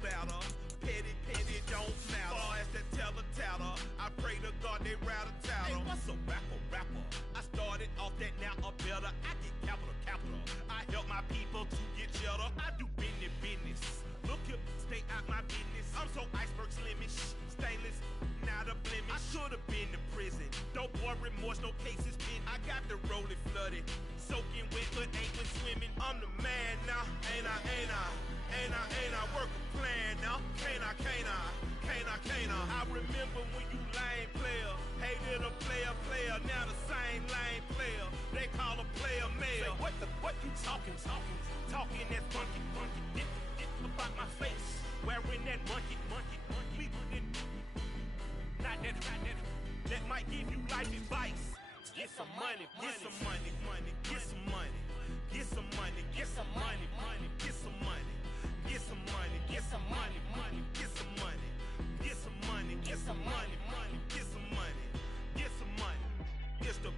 spatter. Petty, don't matter. Far as that tatter, I pray to God they rat-a-tatter. Hey, what's a rapper? I started off that, now I'm better. I get capital. I help my people to get cheddar. I do business. Look here, stay out my business. I'm so iceberg slimish, stainless, not a blemish. I should have been to prison. Don't boy remorse, no cases pinned. I got the rolling flooded, soaking wet, but ain't been swimming. I'm the man now, ain't I? Work a plan now, can't I? I remember when you lame player, hated a player, now the same lame player. They call a player mayor. Say, what you talking? Talking that funky, dip about my face. Wearing that monkey. Not that. That might give you life advice. Get some money. Get some money. Get some money. Get some money. Get some money. Get some money. Get some money. Get some money. Get some money. Get some money. Get some money. Get some money. Get some money. It's the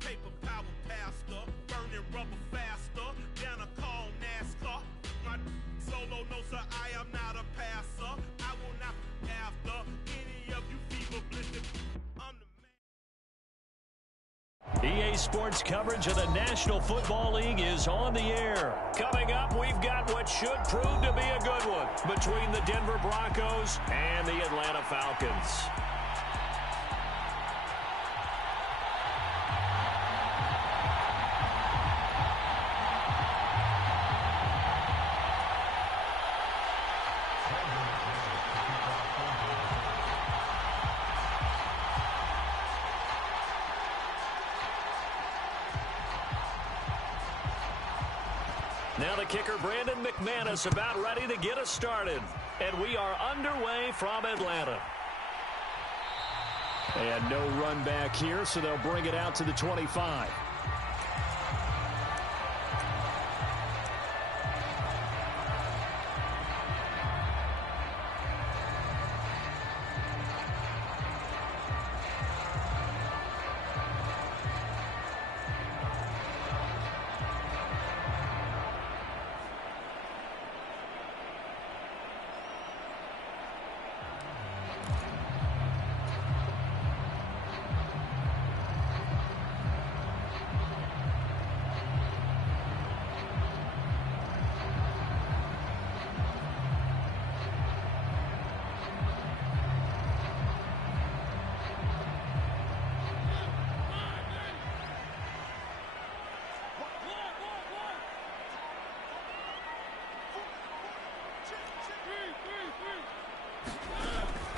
paper power pastor, burning rubber faster. Down a call NASCAR. My solo no sir, I am not a passer. I will not be after any of you fever blistered. I'm the man. EA Sports coverage of the National Football League is on the air. Coming up, we've got what should prove to be a good one between the Denver Broncos and the Atlanta Falcons. Now the kicker, Brandon McManus, about ready to get us started. And we are underway from Atlanta. And no run back here, so they'll bring it out to the 25.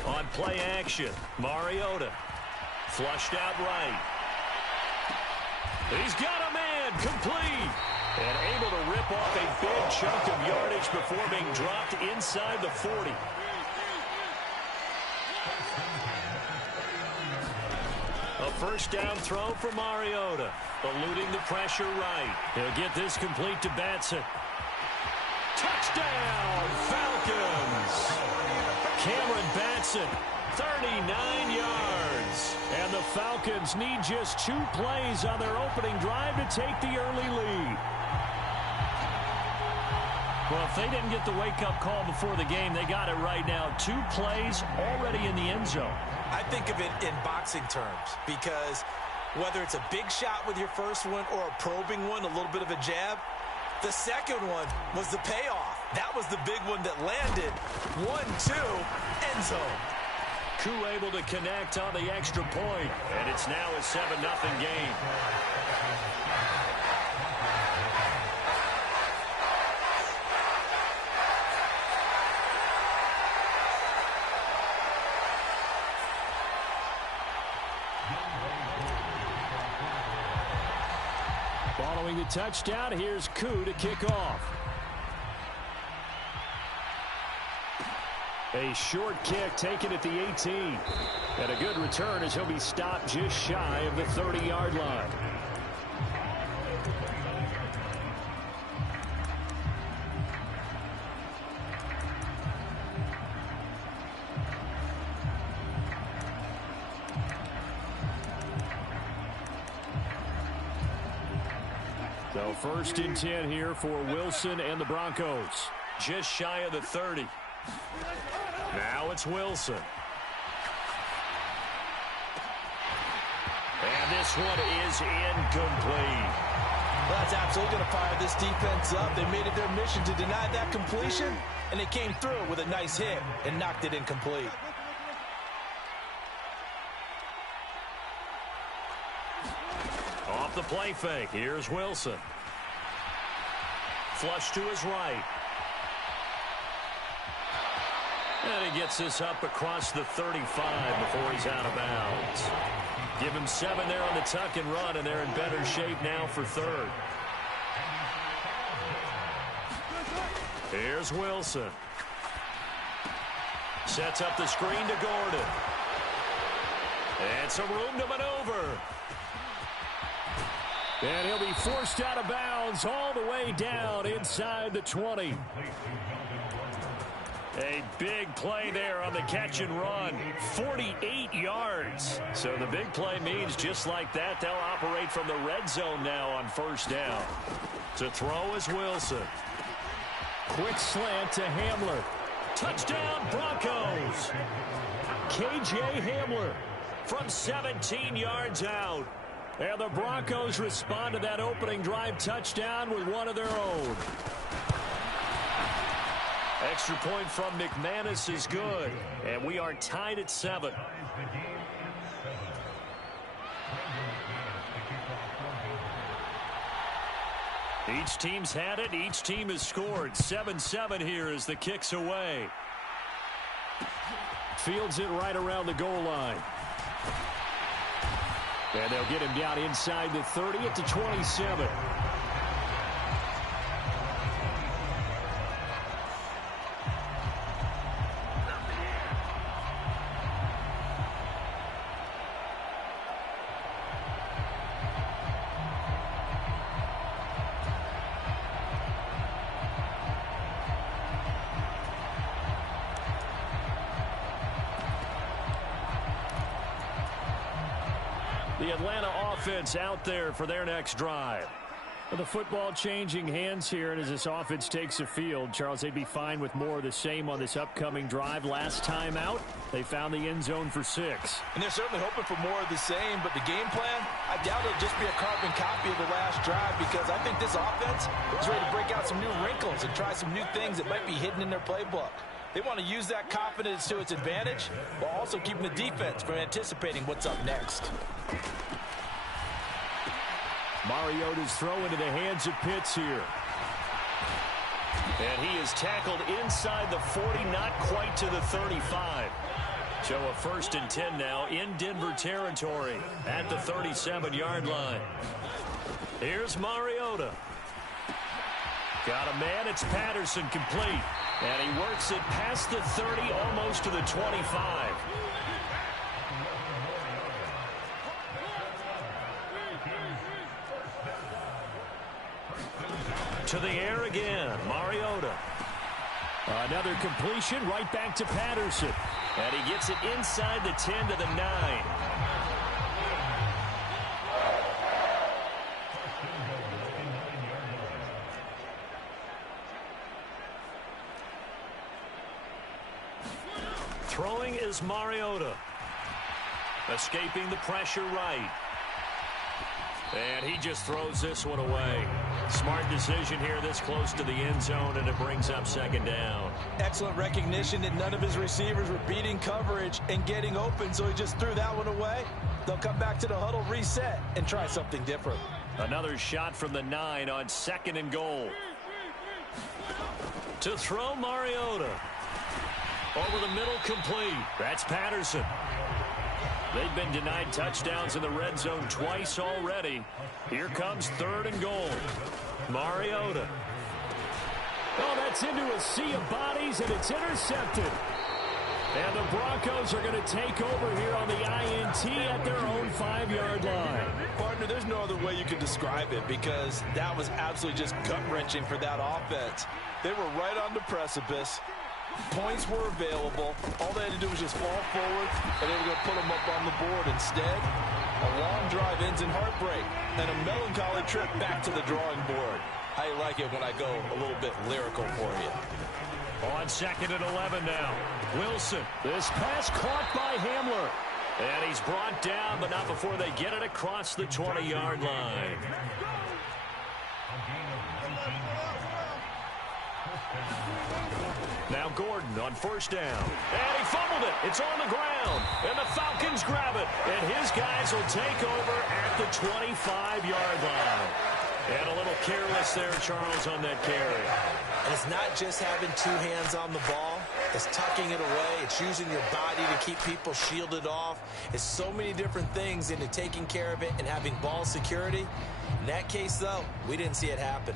On play action, Mariota. Flushed out right. He's got a man, complete. And able to rip off a big chunk of yardage before being dropped inside the 40. A first down throw for Mariota. Eluding the pressure right. He'll get this complete to Batson. Touchdown, Falcons! Cameron Batson, 39 yards. And the Falcons need just 2 plays on their opening drive to take the early lead. Well, if they didn't get the wake-up call before the game, they got it right now. 2 plays already in the end zone. I think of it in boxing terms because whether it's a big shot with your first one or a probing one, a little bit of a jab, the second one was the payoff. That was the big one that landed. 1-2, end zone. Koo able to connect on the extra point, and it's now a 7-0 game. Following the touchdown, here's Koo to kick off. A short kick taken at the 18. And a good return as he'll be stopped just shy of the 30-yard line. So 1st and 10 here for Wilson and the Broncos. Just shy of the 30. Now it's Wilson. And this one is incomplete. Well, that's absolutely going to fire this defense up. They made it their mission to deny that completion, and they came through with a nice hit and knocked it incomplete. Off the play fake, here's Wilson. Flush to his right. And he gets this up across the 35 before he's out of bounds. Give him 7 there on the tuck and run, and they're in better shape now for third. Here's Wilson. Sets up the screen to Gordon. And some room to maneuver. And he'll be forced out of bounds all the way down inside the 20. A big play there on the catch and run. 48 yards. So the big play means just like that, they'll operate from the red zone now on first down. To throw is Wilson. Quick slant to Hamler. Touchdown, Broncos. K.J. Hamler from 17 yards out. And the Broncos respond to that opening drive touchdown with one of their own. Extra point from McManus is good. And we are tied at 7. Each team's had it. Each team has scored. 7-7 here as the kick's away. Fields it right around the goal line. And they'll get him down inside the 30 at the 27. The Atlanta offense out there for their next drive. Well, the football changing hands here, and as this offense takes the field, Charles, they'd be fine with more of the same on this upcoming drive. Last time out, they found the end zone for 6. And they're certainly hoping for more of the same, but the game plan, I doubt it'll just be a carbon copy of the last drive, because I think this offense is ready to break out some new wrinkles and try some new things that might be hidden in their playbook. They want to use that confidence to its advantage while also keeping the defense from anticipating what's up next. Mariota's throw into the hands of Pitts here. And he is tackled inside the 40, not quite to the 35. So a 1st and 10 now in Denver territory at the 37-yard line. Here's Mariota. Got a man, it's Patterson, complete. And he works it past the 30, almost to the 25. To the air again, Mariota. Another completion, right back to Patterson. And he gets it inside the 10 to the 9. Throwing is Mariota. Escaping the pressure right. And he just throws this one away. Smart decision here this close to the end zone, and it brings up 2nd down. Excellent recognition that none of his receivers were beating coverage and getting open, so he just threw that one away. They'll come back to the huddle, reset, and try something different. Another shot from the 9 on 2nd and goal. To throw, Mariota. Over the middle, complete. That's Patterson. They've been denied touchdowns in the red zone twice already. Here comes 3rd and goal. Mariota. Oh, that's into a sea of bodies, and it's intercepted. And the Broncos are going to take over here on the INT at their own 5-yard line. Partner, there's no other way you can describe it, because that was absolutely just gut-wrenching for that offense. They were right on the precipice. Points were available. All they had to do was just fall forward, and they were going to put them up on the board. Instead, a long drive ends in heartbreak and a melancholy trip back to the drawing board. I like it when I go a little bit lyrical for you. On 2nd and 11 now. Wilson. This pass caught by Hamler. And he's brought down, but not before they get it across the 20-yard line. Now Gordon on 1st down. And he fumbled it. It's on the ground. And the Falcons grab it. And his guys will take over at the 25-yard line. And a little careless there, Charles, on that carry. And it's not just having two hands on the ball. It's tucking it away. It's using your body to keep people shielded off. It's so many different things into taking care of it and having ball security. In that case, though, we didn't see it happen.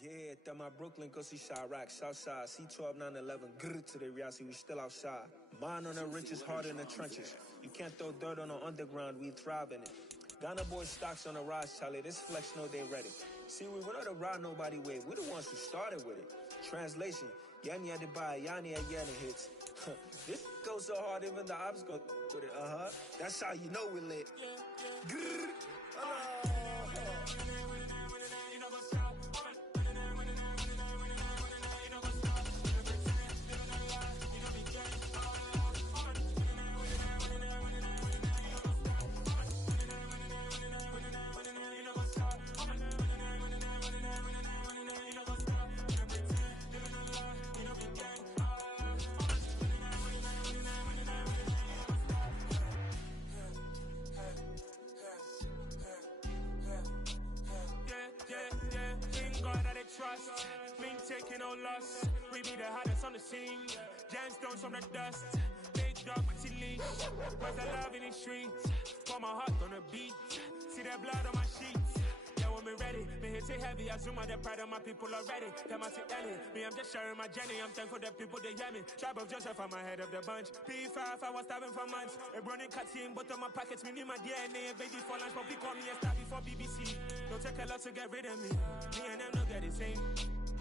Yeah, that my Brooklyn, go see Chirac, Southside, C12, 911, grrr to the reality, we still outside. Mine on the riches, hard in the trenches. You can't throw dirt on the underground, we thrive in it. Ghana boys stocks on the rise, Charlie, this flex know they ready. See, we went on to ride nobody wave, we the ones who started with it. Translation, Yanni had to buy, Yanni had Yanni hits. This goes so hard, even the ops go with it, That's how you know we lit. Grrr, trust, me taking no loss. We be the hottest on the scene. Gemstones from the dust. Big dog, she leash. Where's the love in the streets? Pour my heart on the beat. See that blood on my sheets. Yeah, when me ready, me hit it heavy. I zoom out the pride of my people already. Them I see Ellie. Me, I'm just sharing my journey. I'm thankful that people they hear me. Tribe of Joseph, I'm ahead of the bunch. P5, I was starving for months. A running cutscene, but on my pockets, me need my DNA. Baby for lunch, but call me a star before BBC. Don't take a lot to get rid of me. Me and them don't get the same.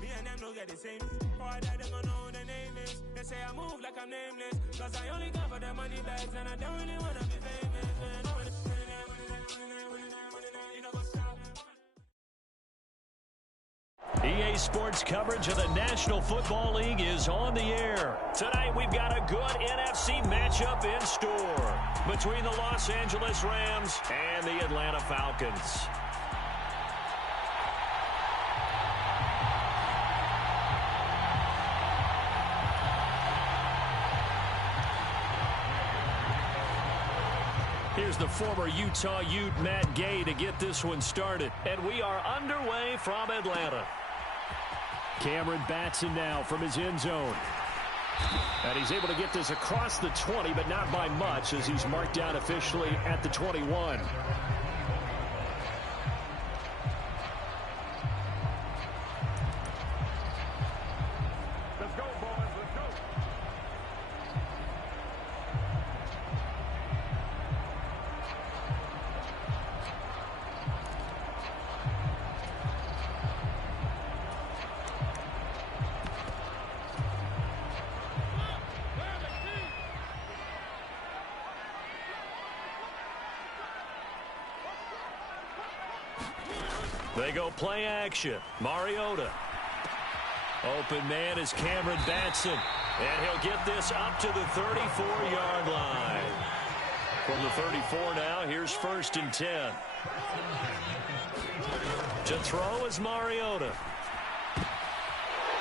Me and them don't get the same. Boy, that them gonna know who the name is. They say I move like I'm nameless. Cause I only got for the money bags and I don't really wanna be famous, man. EA Sports coverage of the National Football League is on the air. Tonight we've got a good NFC matchup in store between the Los Angeles Rams and the Atlanta Falcons. Here's the former Utah Ute Matt Gay to get this one started. And we are underway from Atlanta. Cameron Batson now from his end zone. And he's able to get this across the 20, but not by much as he's marked down officially at the 21. Let's go, boys. Let's go. They go play action. Mariota. Open man is Cameron Batson. And he'll get this up to the 34-yard line. From the 34 now, here's 1st and 10. To throw is Mariota.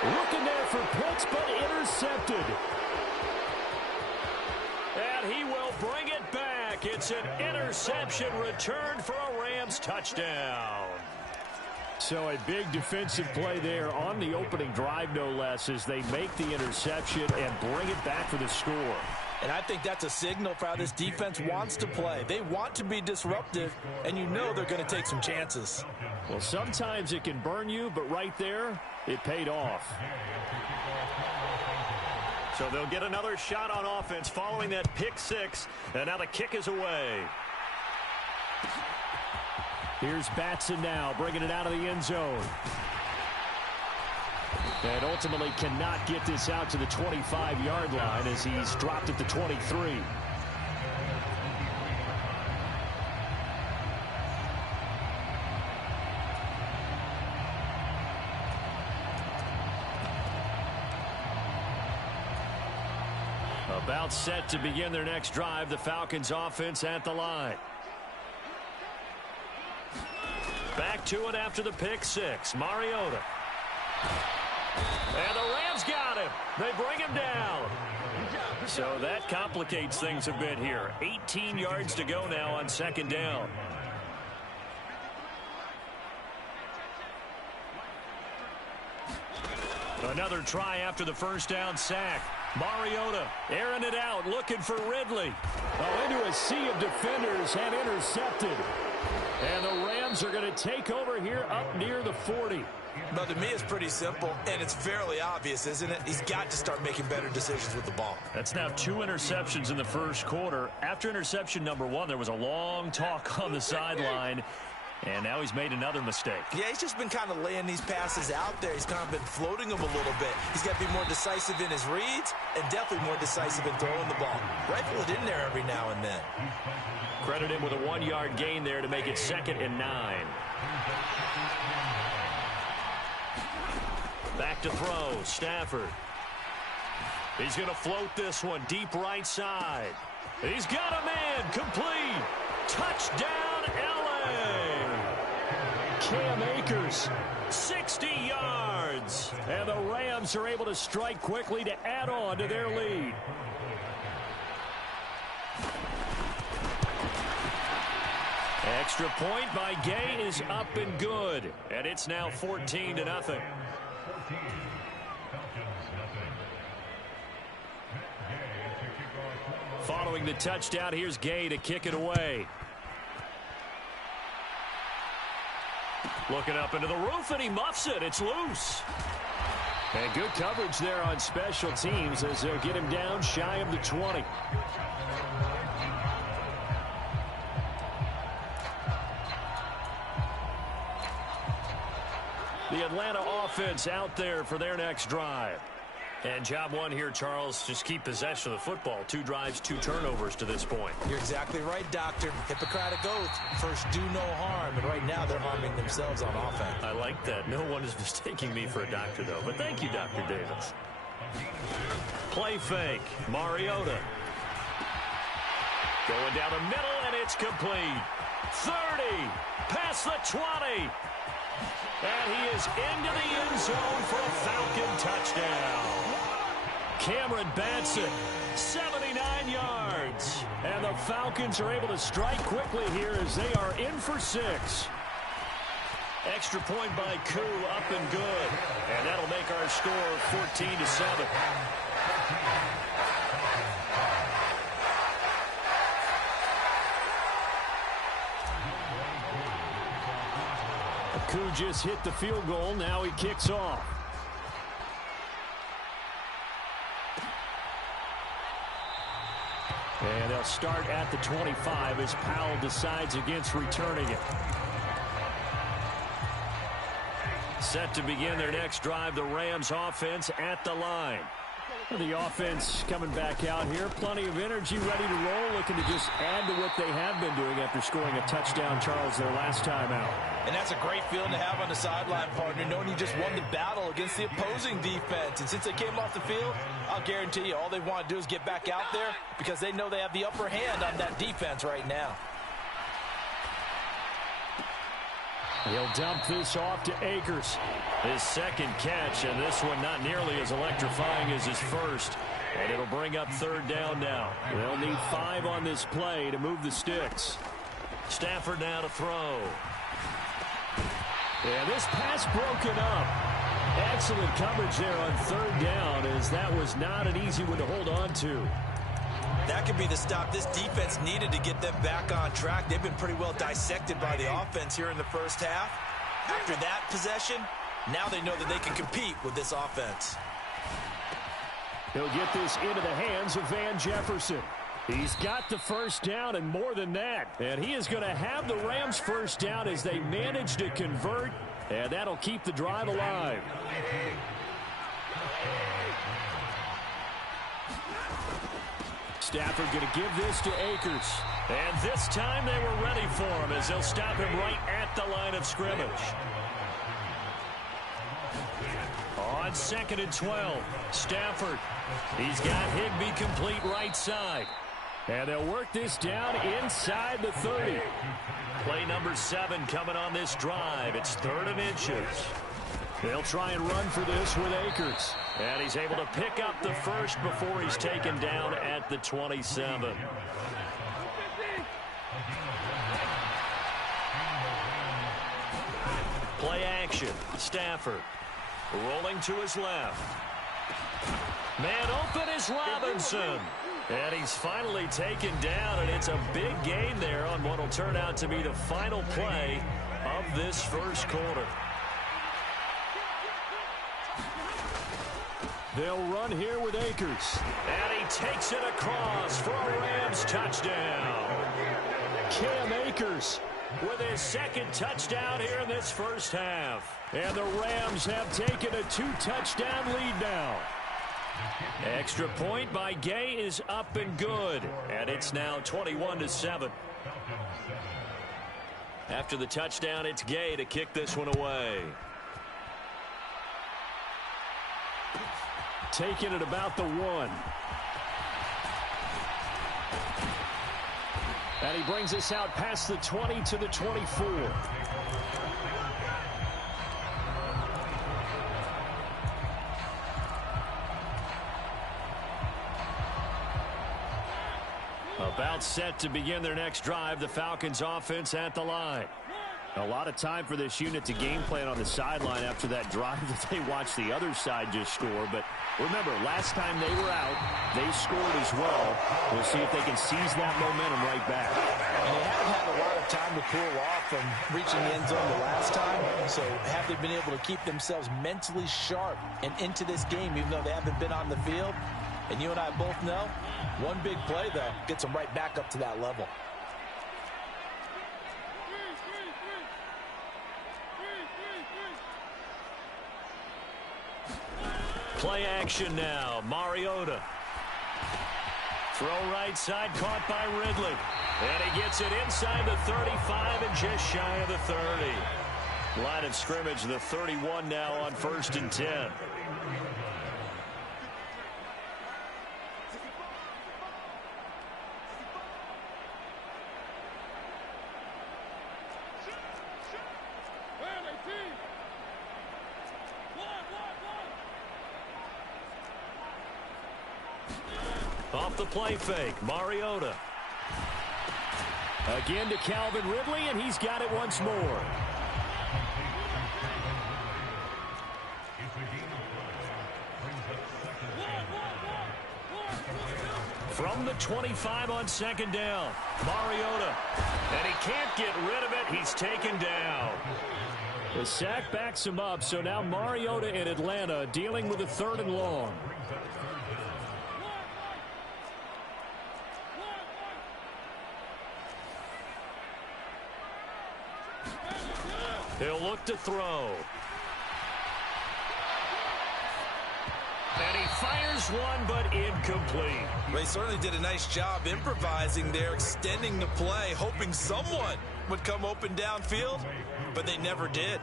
Looking there for Pitts, but intercepted. And he will bring it back. It's an interception returned for a Rams touchdown. So a big defensive play there on the opening drive, no less, as they make the interception and bring it back for the score. And I think that's a signal for how this defense wants to play. They want to be disruptive, and you know they're going to take some chances. Well, sometimes it can burn you, but right there, it paid off. So they'll get another shot on offense following that pick six. And now the kick is away. Here's Batson now, bringing it out of the end zone. And ultimately cannot get this out to the 25-yard line as he's dropped at the 23. About set to begin their next drive, the Falcons offense at the line. Back to it after the pick six. Mariota. And the Rams got him. They bring him down. So that complicates things a bit here. 18 yards to go now on second down. Another try after the first down sack. Mariota airing it out, looking for Ridley. Oh, into a sea of defenders and intercepted. And the Rams are going to take over here up near the 40. But to me, it's pretty simple, and it's fairly obvious, isn't it? He's got to start making better decisions with the ball. That's now 2 interceptions in the first quarter. After interception number 1, there was a long talk on the sideline. And now he's made another mistake. Yeah, he's just been kind of laying these passes out there. He's kind of been floating them a little bit. He's got to be more decisive in his reads and definitely more decisive in throwing the ball. Rifle it in there every now and then. Credit him with a 1-yard gain there to make it 2nd and 9. Back to throw. Stafford. He's going to float this one deep right side. He's got a man. Complete. Touchdown, LA. Cam Akers, 60 yards. And the Rams are able to strike quickly to add on to their lead. Extra point by Gay is up and good. And it's now 14-0. Following the touchdown, here's Gay to kick it away. Looking up into the roof, and he muffs it. It's loose. And good coverage there on special teams as they'll get him down shy of the 20. The Atlanta offense out there for their next drive. And job one here, Charles, just keep possession of the football. 2 drives, 2 turnovers to this point. You're exactly right, Doctor. Hippocratic oath. First, do no harm. And right now, they're harming themselves on offense. I like that. No one is mistaking me for a doctor, though. But thank you, Dr. Davis. Play fake. Mariota. Going down the middle, and it's complete. 30. Past the 20. And he is into the end zone for a Falcon touchdown. Cameron Batson, 79 yards. And the Falcons are able to strike quickly here as they are in for 6. Extra point by Koo, up and good. And that'll make our score 14-7. Koo just hit the field goal. Now he kicks off. And they'll start at the 25 as Powell decides against returning it. Set to begin their next drive, the Rams offense at the line. The offense coming back out here. Plenty of energy, ready to roll, looking to just add to what they have been doing after scoring a touchdown, Charles, their last time out. And that's a great feeling to have on the sideline, partner, knowing you just won the battle against the opposing defense. And since they came off the field, I'll guarantee you all they want to do is get back out there because they know they have the upper hand on that defense right now. He'll dump this off to Akers. His second catch, and this one not nearly as electrifying as his first. And it'll bring up 3rd down now. They'll need 5 on this play to move the sticks. Stafford now to throw. And this pass broken up. Excellent coverage there on 3rd down, as that was not an easy one to hold on to. That could be the stop this defense needed to get them back on track. They've been pretty well dissected by the offense here in the first half. After that possession, now they know that they can compete with this offense. He'll get this into the hands of Van Jefferson. He's got the first down and more than that. And he is going to have the Rams first down as they manage to convert. And that'll keep the drive alive. Stafford going to give this to Akers. And this time they were ready for him as they'll stop him right at the line of scrimmage. On 2nd and 12, Stafford. He's got Higbee complete right side. And they'll work this down inside the 30. Play number 7 coming on this drive. It's 3rd and inches. They'll try and run for this with Akers. And he's able to pick up the first before he's taken down at the 27. Play action. Stafford rolling to his left. Man open is Robinson. And he's finally taken down, and it's a big gain there on what will turn out to be the final play of this first quarter. They'll run here with Akers. And he takes it across for a Rams touchdown. Cam Akers with his 2nd touchdown here in this first half. And the Rams have taken a 2-touchdown lead now. Extra point by Gay is up and good. And it's now 21-7. After the touchdown, it's Gay to kick this one away. Taking it about the 1. And he brings us out past the 20 to the 24. About set to begin their next drive, the Falcons offense at the line. A lot of time for this unit to game plan on the sideline after that drive that they watched the other side just score. But remember, last time they were out, they scored as well. We'll see if they can seize that momentum right back. And they haven't had a lot of time to cool off from reaching the end zone the last time. So have they been able to keep themselves mentally sharp and into this game, even though they haven't been on the field? And you and I both know, one big play, though, gets them right back up to that level. Play action now. Mariota. Throw right side, caught by Ridley. And he gets it inside the 35 and just shy of the 30. Line of scrimmage, the 31 now on 1st and 10. Off the play fake, Mariota. Again to Calvin Ridley, and he's got it once more. From the 25 on 2nd down, Mariota. And he can't get rid of it. He's taken down. The sack backs him up, so now Mariota in Atlanta dealing with a 3rd and long. He'll look to throw. And he fires one, but incomplete. They certainly did a nice job improvising there, extending the play, hoping someone would come open downfield, but they never did.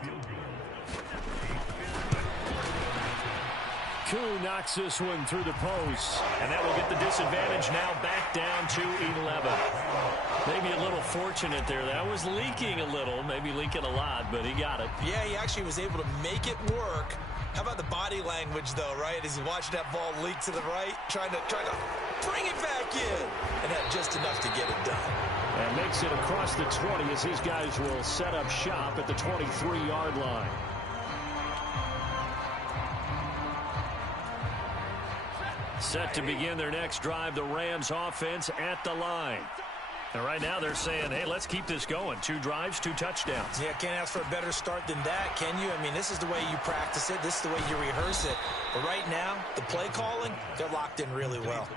Koo knocks this one through the post. And that will get the disadvantage now back down to 11. Maybe a little fortunate there. That was leaking a little, maybe leaking a lot, but he got it. Yeah, he actually was able to make it work. How about the body language, though, right? As he watched that ball leak to the right, trying to bring it back in, and had just enough to get it done. And makes it across the 20 as his guys will set up shop at the 23-yard line. Set to begin their next drive, the Rams offense at the line. And right now they're saying, hey, let's keep this going. 2 drives, 2 touchdowns. Yeah, can't ask for a better start than that, can you? I mean, this is the way you practice it. This is the way you rehearse it. But right now, the play calling, they're locked in really well.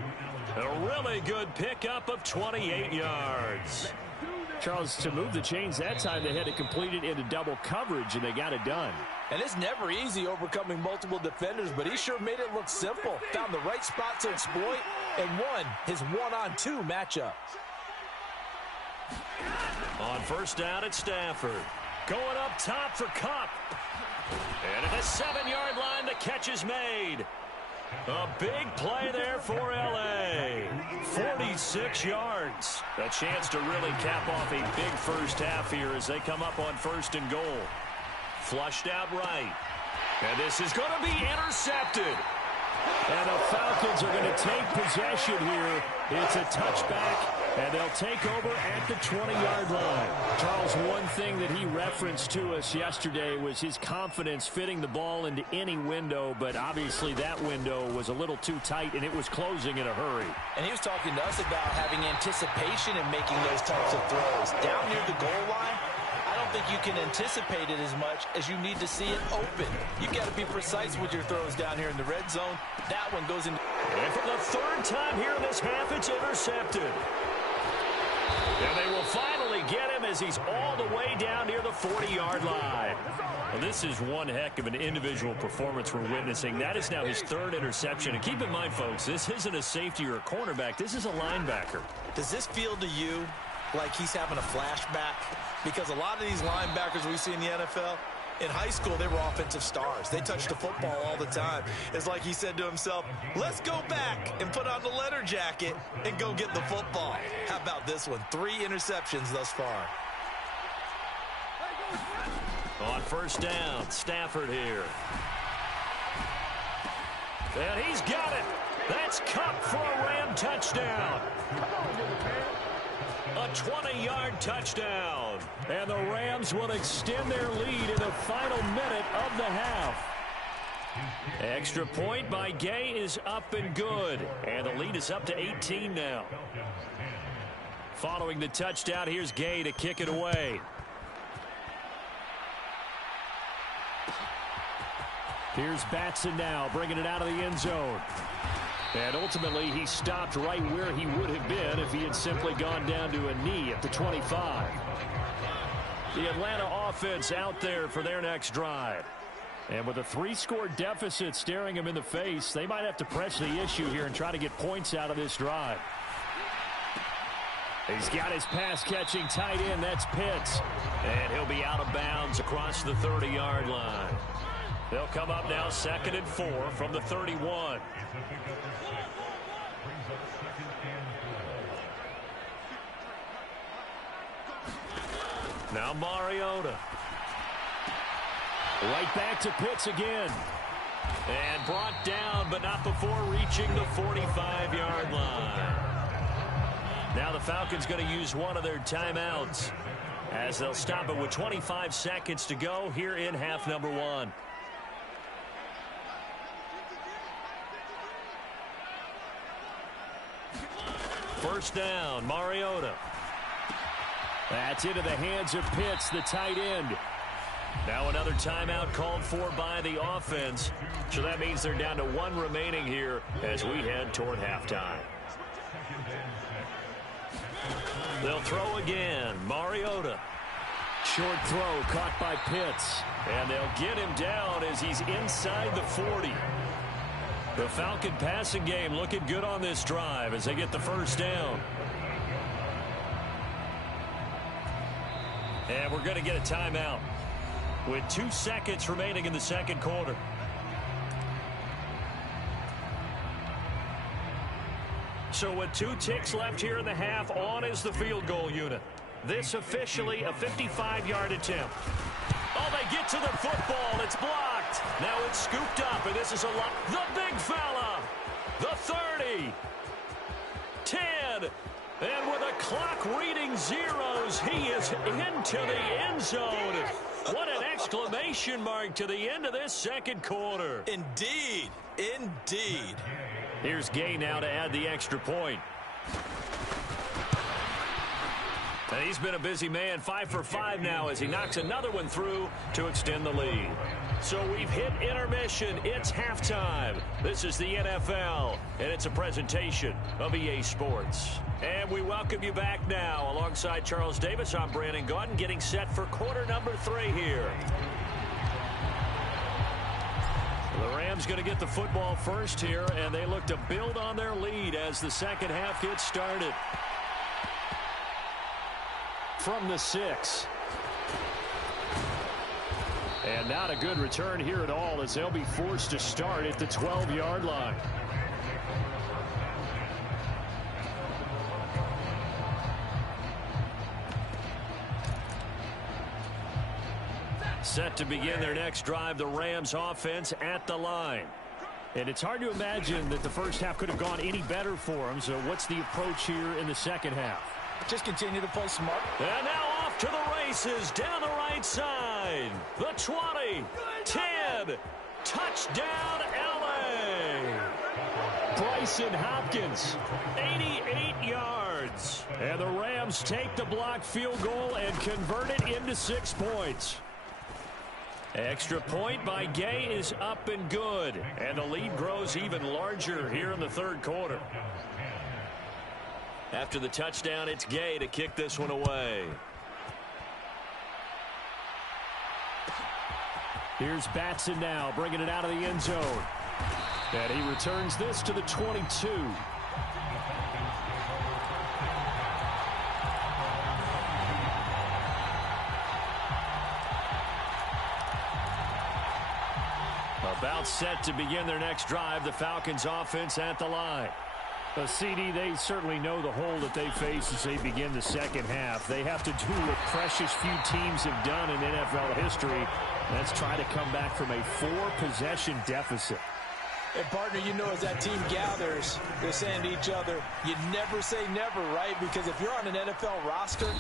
A really good pickup of 28 yards. Charles, to move the chains that time, they had to complete it into double coverage, and they got it done. And it's never easy overcoming multiple defenders, but he sure made it look simple. Found the right spot to exploit and won his 1-on-2 matchup. On first down at Stafford. Going up top for Kupp. And at the 7-yard line, the catch is made. A big play there for L.A. 46 yards. A chance to really cap off a big first half here as they come up on 1st and goal. Flushed out right. And this is going to be intercepted. And the Falcons are going to take possession here. It's a touchback, and they'll take over at the 20-yard line. Charles, one thing that he referenced to us yesterday was his confidence fitting the ball into any window, but obviously that window was a little too tight, and it was closing in a hurry. And he was talking to us about having anticipation in making those types of throws. Down near the goal line, I don't think you can anticipate it as much as you need to see it open. You got to be precise with your throws down here in the red zone. That one goes in. And for the 3rd time here in this half, it's intercepted. And they will finally get him as he's all the way down near the 40-yard line. Well, this is one heck of an individual performance we're witnessing. That is now his 3rd interception. And keep in mind, folks, this isn't a safety or a cornerback. This is a linebacker. Does this feel to you like he's having a flashback? Because a lot of these linebackers we see in the NFL, in high school, they were offensive stars. They touched the football all the time. It's like he said to himself, let's go back and put on the leather jacket and go get the football. How about this one? 3 interceptions thus far. On first down, Stafford here. And he's got it. That's Kupp for a Ram touchdown. A 20-yard touchdown. And the Rams will extend their lead in the final minute of the half. Extra point by Gay is up and good. And the lead is up to 18 now. Following the touchdown, here's Gay to kick it away. Here's Batson now, bringing it out of the end zone. And ultimately, he stopped right where he would have been if he had simply gone down to a knee at the 25. The Atlanta offense out there for their next drive. And with a 3-score deficit staring him in the face, they might have to press the issue here and try to get points out of this drive. He's got his pass-catching tight end. That's Pitts. And he'll be out of bounds across the 30-yard line. They'll come up now 2nd and 4 from the 31. Now Mariota. Right back to Pitts again. And brought down, but not before reaching the 45-yard line. Now the Falcons going to use one of their timeouts as they'll stop it with 25 seconds to go here in half number 1. First down, Mariota. That's into the hands of Pitts, the tight end. Now another timeout called for by the offense. So that means they're down to 1 remaining here as we head toward halftime. They'll throw again. Mariota. Short throw caught by Pitts. And they'll get him down as he's inside the 40. The Falcon passing game looking good on this drive as they get the first down. And we're going to get a timeout with 2 seconds remaining in the second quarter. So with 2 ticks left here in the half, on is the field goal unit. This officially a 55-yard attempt. Oh, they get to the football. It's blocked. Now it's scooped up, and this is a lot. The big fella. The 30. 10. And with a clock reading zeros, he is into the end zone. What an exclamation mark to the end of this second quarter. Indeed. Indeed. Here's Gay now to add the extra point. he's been a busy man, 5 for 5 now as he knocks another one through to extend the lead. So we've hit intermission. It's halftime. This is the NFL, and it's a presentation of EA Sports. And we welcome you back now. Alongside Charles Davis, I'm Brandon Gaudin, getting set for quarter number 3 here. The Rams going to get the football first here, and they look to build on their lead as the second half gets started. From the 6. And not a good return here at all as they'll be forced to start at the 12-yard line. Set to begin their next drive, the Rams offense at the line. And it's hard to imagine that the first half could have gone any better for them. So what's the approach here in the second half? Just continue to play smart. And now off to the races down the right side. The 20, 10, touchdown LA. Bryson Hopkins, 88 yards. And the Rams take the blocked field goal and convert it into 6 points. Extra point by Gay is up and good. And the lead grows even larger here in the third quarter. After the touchdown, it's Gay to kick this one away. Here's Batson now, bringing it out of the end zone. And he returns this to the 22. About set to begin their next drive, the Falcons offense at the line. CD, they certainly know the hole that they face as they begin the second half. They have to do what precious few teams have done in NFL history. That's try to come back from a 4-possession deficit. And, partner, you know, as that team gathers, they're saying to each other, you never say never, right? Because if you're on an NFL roster,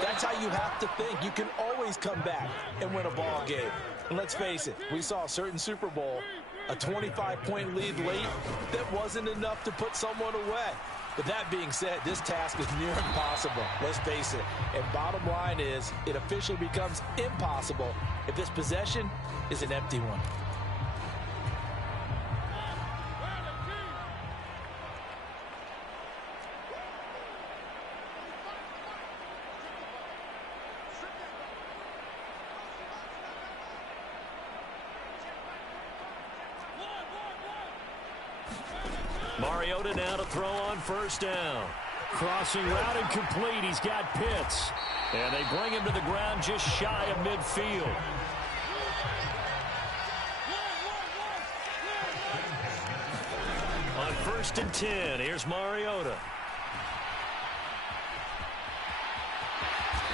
that's how you have to think. You can always come back and win a ball game. And let's face it, we saw a certain Super Bowl, a 25-point lead late that wasn't enough to put someone away. But that being said, this task is near impossible. Let's face it. And bottom line is, it officially becomes impossible if this possession is an empty one. Mariota now to throw on first down. Crossing route incomplete. He's got Pitts. And they bring him to the ground just shy of midfield. On 1st and 10, here's Mariota.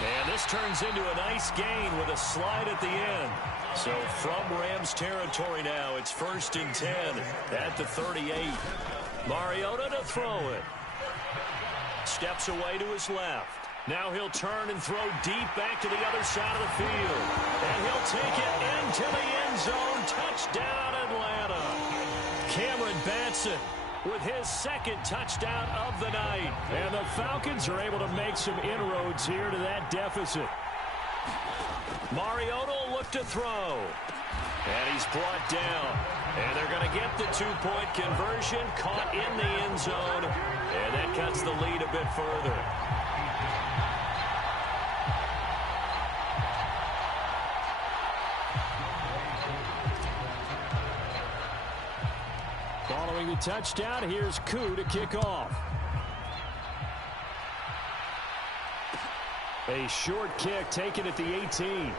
And this turns into a nice gain with a slide at the end. So from Rams territory now, it's 1st and 10 at the 38. Mariota to throw it. Steps away to his left. Now he'll turn and throw deep back to the other side of the field. And he'll take it into the end zone. Touchdown, Atlanta. Cameron Batson with his 2nd touchdown of the night. And the Falcons are able to make some inroads here to that deficit. Mariota will look to throw. And he's brought down. And they're going to get the 2-point conversion, caught in the end zone. And that cuts the lead a bit further. Following the touchdown, here's Koo to kick off. A short kick taken at the 18.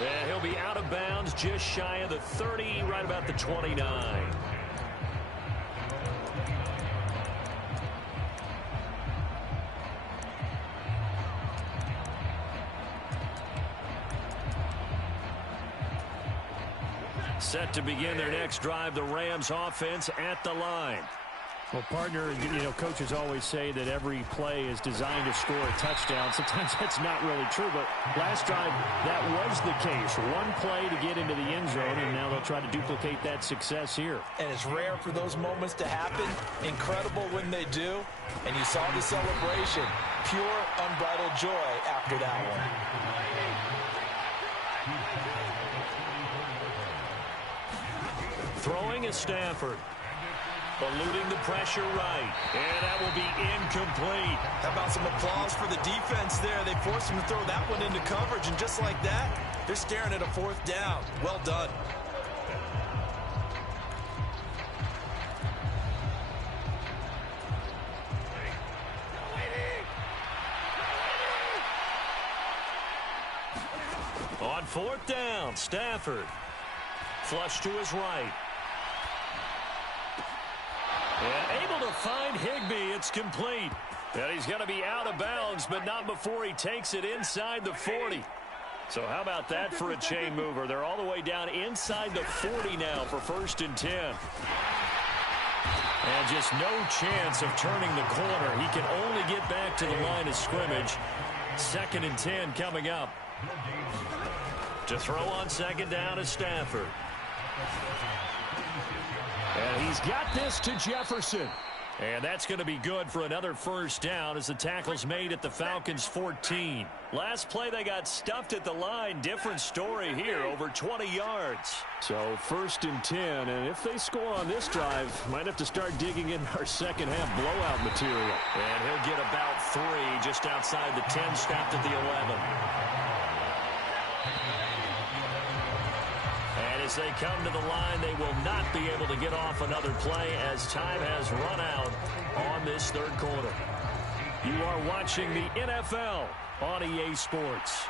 And he'll be out of bounds just shy of the 30, right about the 29. Set to begin their next drive, the Rams offense at the line. Well, partner, you know, coaches always say that every play is designed to score a touchdown. Sometimes that's not really true, but last drive, that was the case. One play to get into the end zone, and now they'll try to duplicate that success here. And it's rare for those moments to happen. Incredible when they do. And you saw the celebration. pure, unbridled joy after that one. Throwing is Stafford. Eluding the pressure right. And that will be incomplete. How about some applause for the defense there? They forced him to throw that one into coverage, and just like that, they're staring at a 4th down. Well done. On 4th down, Stafford. Flush to his right. And able to find Higbee. It's complete. And he's going to be out of bounds, but not before he takes it inside the 40. So how about that for a chain mover? They're all the way down inside the 40 now for 1st and 10. And just no chance of turning the corner. He can only get back to the line of scrimmage. 2nd and 10 coming up. To throw on 2nd down is Stafford. And he's got this to Jefferson. And that's going to be good for another 1st down as the tackle's made at the Falcons' 14. Last play they got stuffed at the line. Different story here, over 20 yards. So 1st and 10, and if they score on this drive, might have to start digging in our second half blowout material. And he'll get about 3 just outside the 10, stopped at the 11. As they come to the line, they will not be able to get off another play as time has run out on this 3rd quarter. You are watching the NFL on EA Sports.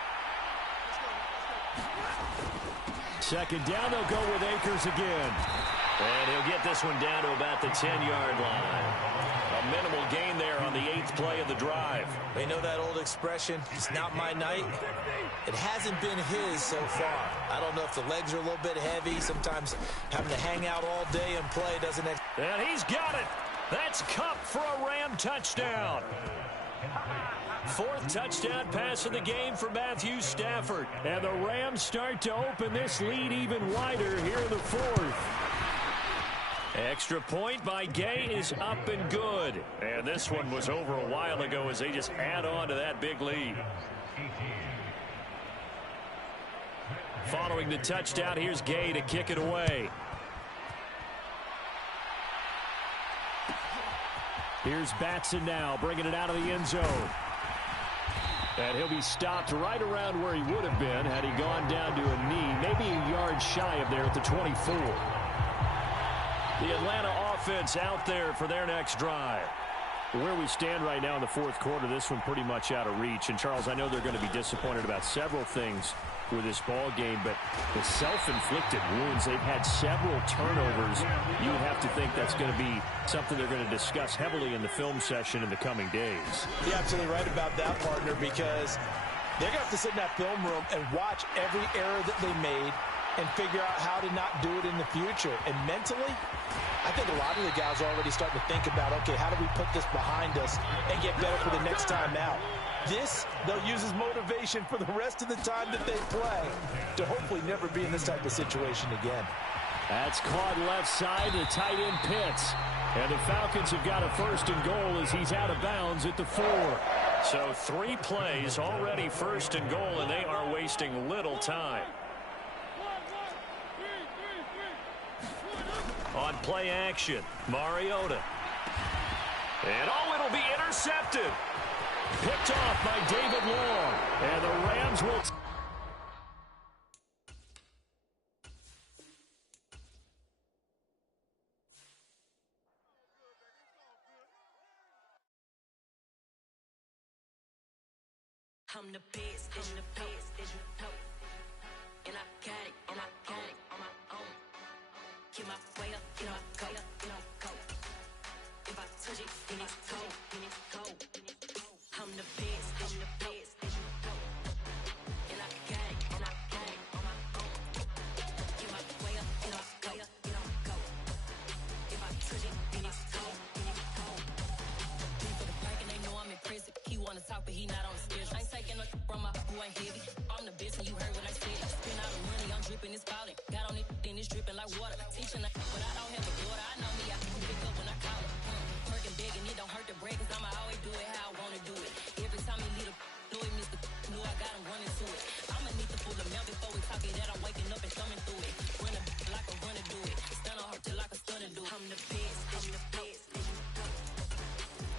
2nd down, they'll go with Akers again. And he'll get this one down to about the 10-yard line. A minimal gain there on the 8th play of the drive. They know that old expression, it's not my night. It hasn't been his so far. I don't know if the legs are a little bit heavy. Sometimes having to hang out all day and play doesn't... And he's got it. That's Kupp for a Ram touchdown. 4th touchdown pass of the game for Matthew Stafford. And the Rams start to open this lead even wider here in the 4th. Extra point by Gay is up and good. And this one was over a while ago as they just add on to that big lead. Following the touchdown, here's Gay to kick it away. Here's Batson now, bringing it out of the end zone. And he'll be stopped right around where he would have been had he gone down to a knee, maybe a yard shy of there at the 24. The Atlanta offense out there for their next drive. Where we stand right now in the 4th quarter, this one pretty much out of reach. And, Charles, I know they're going to be disappointed about several things with this ball game, but the self-inflicted wounds, they've had several turnovers. You would have to think that's going to be something they're going to discuss heavily in the film session in the coming days. You're absolutely right about that, partner, because they're going to have to sit in that film room and watch every error that they made and figure out how to not do it in the future. And mentally, I think a lot of the guys are already starting to think about, okay, how do we put this behind us and get better for the next time out? This, they'll use as motivation for the rest of the time that they play to hopefully never be in this type of situation again. That's caught left side, the tight end Pitts. And the Falcons have got a 1st and goal as he's out of bounds at the 4. So 3 plays already 1st and goal, and they are wasting little time. On play action, Mariota. And it'll be intercepted. Picked off by David Long. And the Rams will... I'm the best, and I got it, on my own. Get my way up, get my go. If I touch it, then it's cold. I'm the best, and I got it, on my own. Get my way up, get my go. If I touch it, then it's cold. For the break and they know I'm in prison. He wanna talk, but he not on the schedule. I ain't taking no from my who ain't heavy. I'm the best, and you heard what I said. Spend all the money, I'm dripping, it's falling. Got on it, then it's dripping like water. Teaching, but I don't have a daughter. I know me, I can pick up when I call her. Working big, and it don't hurt to break, cause I'ma always do it how I wanna do it. before we talk it, that I'm waking up and thumbing through it. Run a like a runner do it. Stun on her till like a stunner do. I'm the best, I'm the best.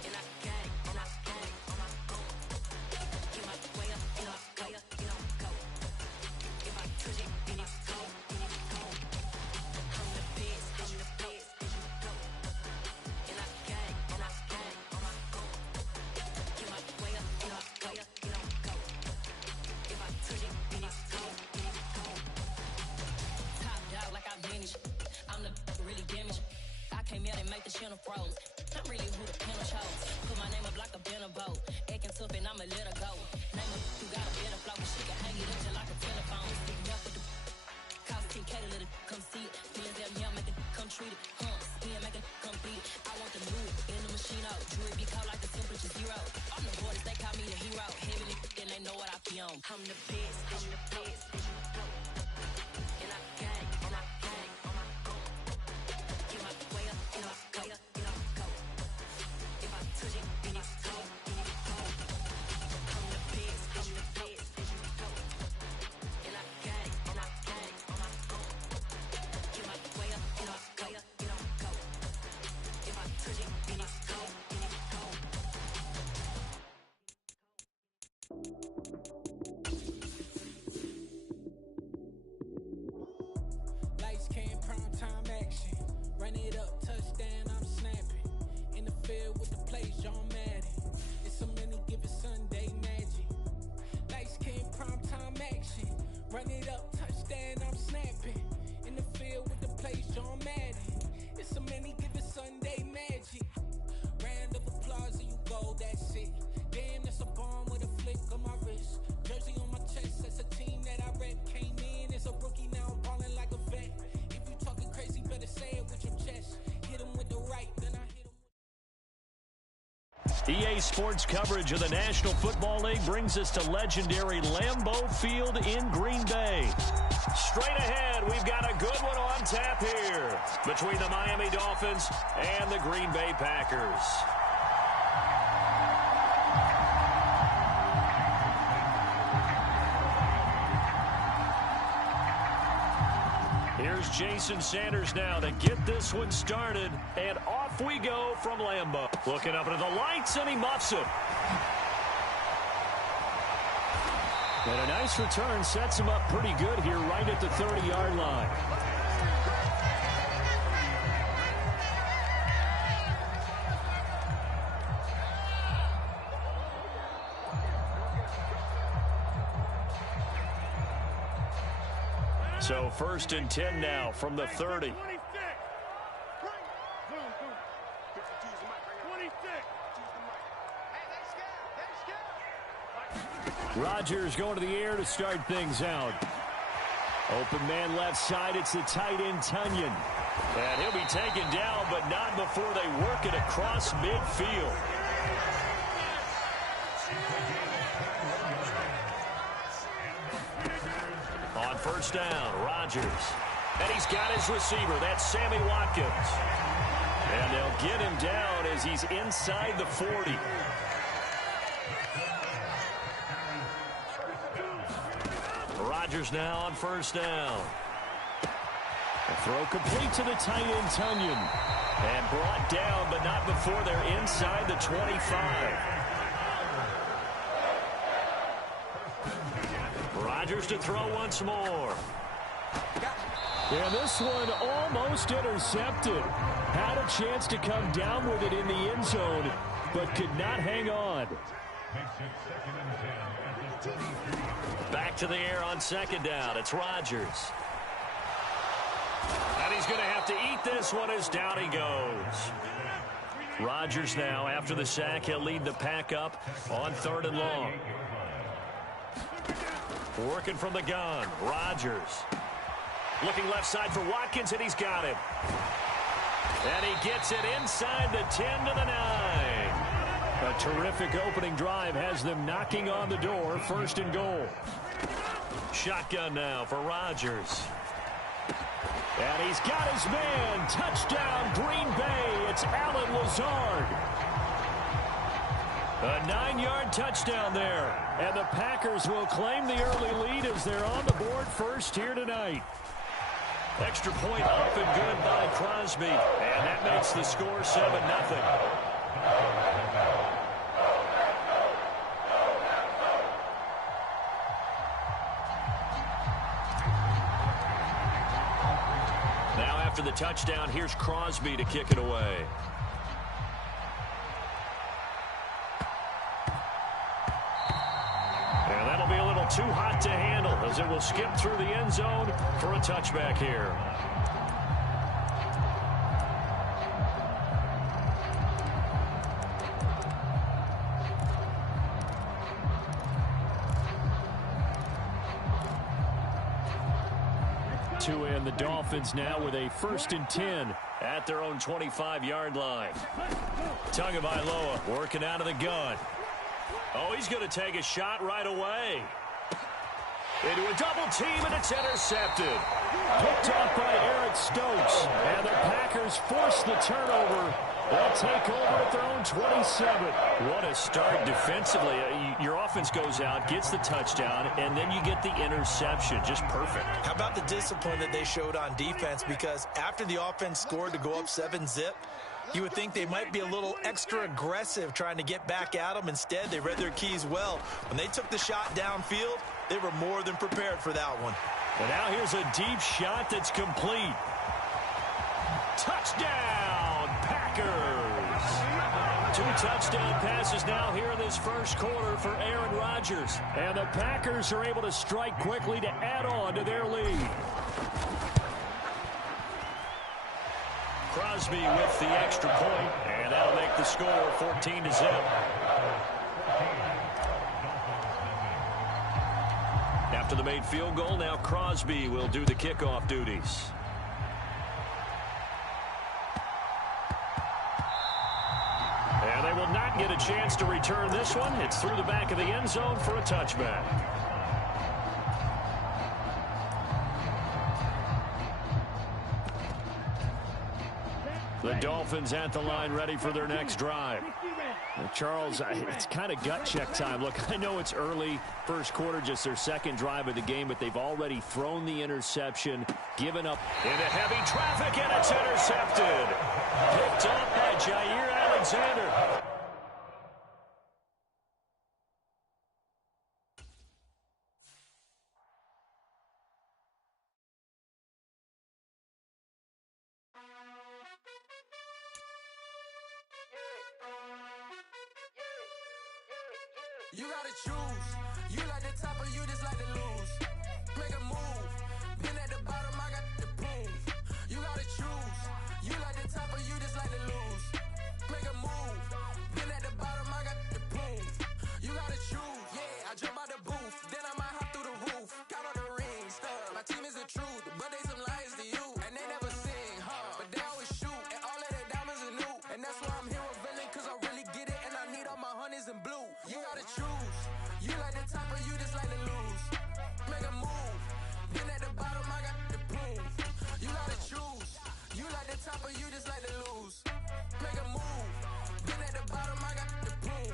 And I got it, and I got it on my own. Get my way up, get my way up, get on go. If I touch it, then it's cold, then it's cold. I'm the best, I'm the best. And I got it, and I got it on my own. Get my way up, get my way up, get on go. If I touch it, then it's cold, then it's cold. Top dog like I vanished. I'm the really damaged. I came out and make the channel froze. I'm really who the panel chose. Put my name up like a banner boat. Acting tough and I'ma let her go. Name her, you got a better flow. She can hang it up just like a telephone. Sticking up with the cost 10K to let it come see it. Feelings down here, make it come treat it. Spin, make it come beat it. I want the new in the machine out. Jewelry be called like the temperature zero. I'm the boys, they call me the hero. Heavily, then they know what I be on. I'm the best, I'm the best. And I got it, and I got it on my own. Get my way up, get my way up, get on go. If I touch it, then it's cold, then it's cold. I'm the best, I'm the best. And I got it, and I got it on my own. Get my way up, get my way up, get on go. If I touch it, then it's cold, then it's cold. Lights came, prime time action. Run it up, touchdown, I'm snapping. In the field with the plays, John Madden. It's so many, give it Sunday magic. Lights came, prime time action. Run it up, touchdown, I'm snapping. In the field with the plays, John Madden. It's so many, give it Sunday magic. Round of applause and you go, that's it. Damn, that's a bomb with a flick on my wrist. Jersey on my chest, that's a team that I rep. Came in as a rookie, now I'm ballin' like a vet. If you talking crazy, better say it with your chest. Hit him with the right, then I hit him with... EA Sports coverage of the National Football League brings us to legendary Lambeau Field in Green Bay. Straight ahead, we've got a good one on tap here between the Miami Dolphins and the Green Bay Packers. Here's Jason Sanders now to get this one started, and off we go from Lambeau. Looking up into the lights, and he muffs it. And a nice return sets him up pretty good here right at the 30-yard line. So 1st and 10 now from the 30. Rodgers going to the air to start things out. Open man left side. It's the tight end, Tunyon. And he'll be taken down, but not before they work it across midfield. On 1st down, Rodgers. And he's got his receiver. That's Sammy Watkins. And they'll get him down as he's inside the 40. Rodgers now on 1st down. The throw complete to the tight end, Tunyon. And brought down, but not before they're inside the 25. Rodgers to throw once more. And this one almost intercepted. Had a chance to come down with it in the end zone, but could not hang on. Back to the air on 2nd down. It's Rodgers. And he's going to have to eat this one as down he goes. Rodgers now, after the sack, he'll lead the pack up on 3rd and long. Working from the gun, Rodgers. Looking left side for Watkins, and he's got him. And he gets it inside the 10 to the 9. A terrific opening drive has them knocking on the door. 1st and goal. Shotgun now for Rodgers. And he's got his man. Touchdown, Green Bay. It's Allen Lazard. A 9-yard touchdown there. And the Packers will claim the early lead as they're on the board first here tonight. Extra point up and good by Crosby. And that makes the score 7-0. Now after the touchdown, here's Crosby to kick it away. And that'll be a little too hot to handle as it will skip through the end zone for a touchback here. And the Dolphins now with a 1st and 10 at their own 25-yard line. Tagovailoa working out of the gun. Oh, he's going to take a shot right away. Into a double team, and it's intercepted. Picked off by Eric Stokes. And the Packers force the turnover. They'll take over at their own 27. What a start defensively. Your offense goes out, gets the touchdown, and then you get the interception. Just perfect. How about the discipline that they showed on defense? Because after the offense scored to go up 7-zip, you would think they might be a little extra aggressive trying to get back at them. Instead, they read their keys well. When they took the shot downfield, they were more than prepared for that one. And now here's a deep shot that's complete. Touchdown, Packers! 2 touchdown passes now here in this first quarter for Aaron Rodgers. And the Packers are able to strike quickly to add on to their lead. Crosby with the extra point, and that'll make the score 14-0. After the made field goal, now Crosby will do the kickoff duties. And they will not get a chance to return this one. It's through the back of the end zone for a touchback. The Dolphins at the line ready for their next drive. Well, Charles, it's kind of gut check time. Look, I know it's early, first quarter, just their second drive of the game, but they've already thrown the interception, given up into heavy traffic, and it's intercepted. Picked up by Jair Alexander. You gotta choose. You like the top or you just like to lose. Make a move. Been at the bottom, I got the prove. You gotta choose. You like the top or you just like to lose. Make a move. Been at the bottom, I got the prove. You gotta choose. Yeah, I jump out the booth. Then I might hop through the roof. Count on the rings. My team is the truth, but they some liars to you. And they never sing, but they always shoot. And all of their diamonds are new. And that's why I'm here revealing, cause I really get it. And I need all my honeys in blue. You gotta choose. You like the top or you just like to lose. Make a move. Been at the bottom, I got the proof. You gotta choose. You like the top or you just like to lose. Make a move. Been at the bottom, I got the proof.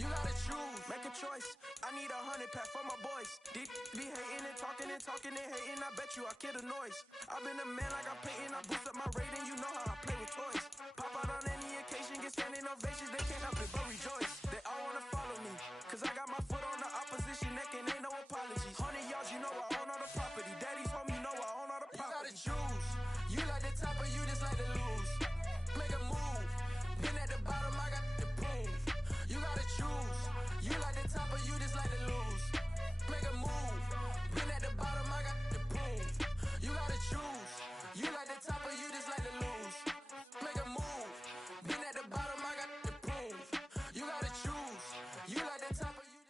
You gotta choose. Make a choice. I need 100 pack for my boys. Be hating and talking and talking and hating. I bet you I kill the noise. I've been a man like I'm Peyton. I boost up my rating. You know how I play with toys. Pop out on any occasion, get standing ovations. They can't help it but rejoice. They all wanna follow me, cause I got my foot on the opposition neck and ain't no apologies. 100 yards, you know I own all the property. Daddy's home, you know I own all the property. You gotta choose. You like the top or you just like to lose. Make a move. Been at the bottom, I got the proof. You gotta choose. You like the top or you just like to lose. Make a move. Been at the bottom, I got the proof. You gotta choose. You like the top or you just like to lose. Make a move. Been at the bottom, I got the proof. You gotta choose. You like the top or you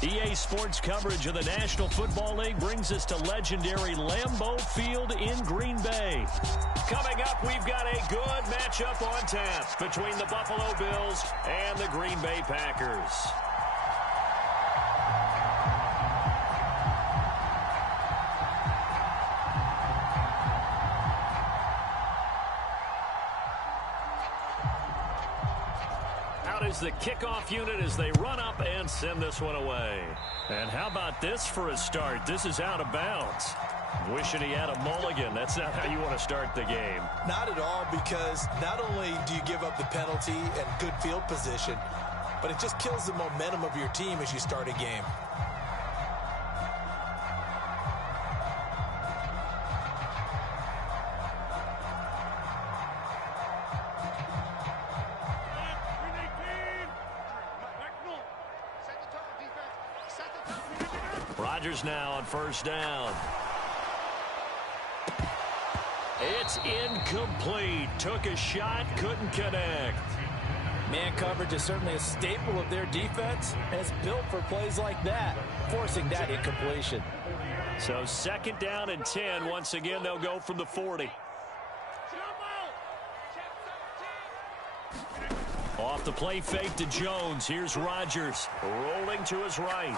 just... EA Sports coverage of the National Football League brings us to legendary Lambeau Field in Green Bay. Coming up, we've got a good matchup on tap between the Buffalo Bills and the Green Bay Packers. is the kickoff unit as they run up and send this one away. And how about this for a start? This is out of bounds. Wishing he had a mulligan. That's not how you want to start the game. Not at all, because not only do you give up the penalty and good field position, but it just kills the momentum of your team as you start a game. Rodgers now on first down. It's incomplete. Took a shot, couldn't connect. Man coverage is certainly a staple of their defense, and it's built for plays like that, forcing that incompletion. So second down and 10. Once again, they'll go from the 40. Off the play fake to Jones. Here's Rodgers rolling to his right.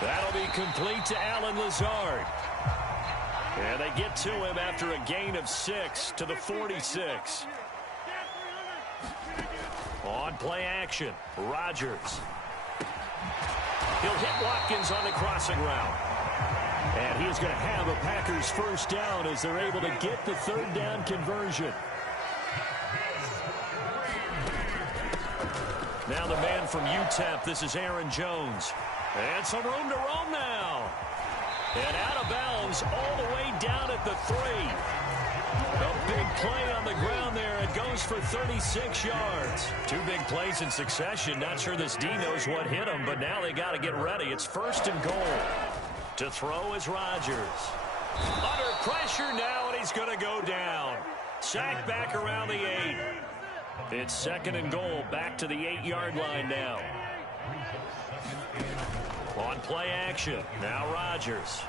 That'll be complete to Allen Lazard. And they get to him after a gain of 6 to the 46. On play action, Rodgers. He'll hit Watkins on the crossing route. And he is going to have a Packers first down as they're able to get the third down conversion. Now the man from UTEP, this is Aaron Jones. And some room to roam now. And out of bounds all the way down at the 3. A big play on the ground there. It goes for 36 yards. 2 big plays in succession. Not sure this D knows what hit him, but now they got to get ready. It's first and goal. To throw is Rodgers. Under pressure now, and he's going to go down. Sacked back around the 8. It's second and goal, back to the 8-yard line now. On play action, now Rodgers.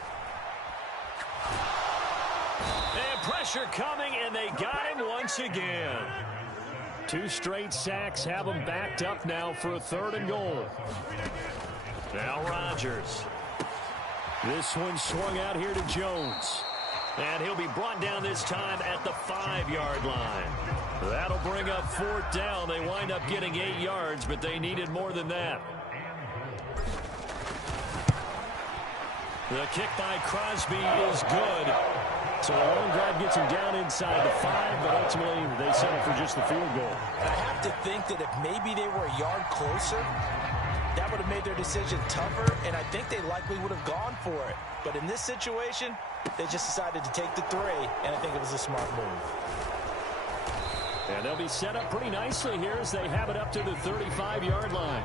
And pressure coming, and they got him once again. 2 straight sacks have him backed up now for a third and goal. Now Rodgers. This one swung out here to Jones. And he'll be brought down this time at the 5-yard line. That'll bring up fourth down. They wind up getting 8 yards, but they needed more than that. The kick by Crosby is good. So the long drive gets him down inside the 5, but ultimately they settle for just the field goal. I have to think that if maybe they were a yard closer, that would have made their decision tougher, and I think they likely would have gone for it. But in this situation, they just decided to take the 3, and I think it was a smart move. And they'll be set up pretty nicely here as they have it up to the 35-yard line.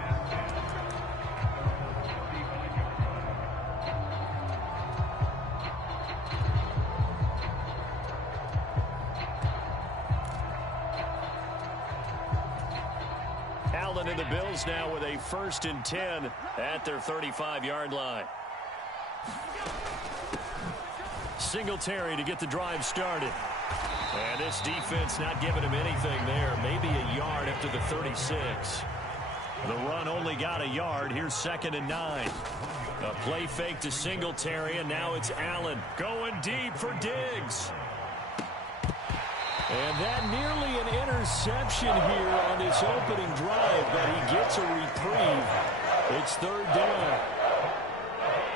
Allen and the Bills now with a first and 10 at their 35-yard line. Singletary to get the drive started. And this defense not giving him anything there. Maybe a yard up to the 36. The run only got a yard. Here's second and 9. A play fake to Singletary, and now it's Allen going deep for Diggs. And that nearly an interception here on this opening drive, but he gets a reprieve. It's third down.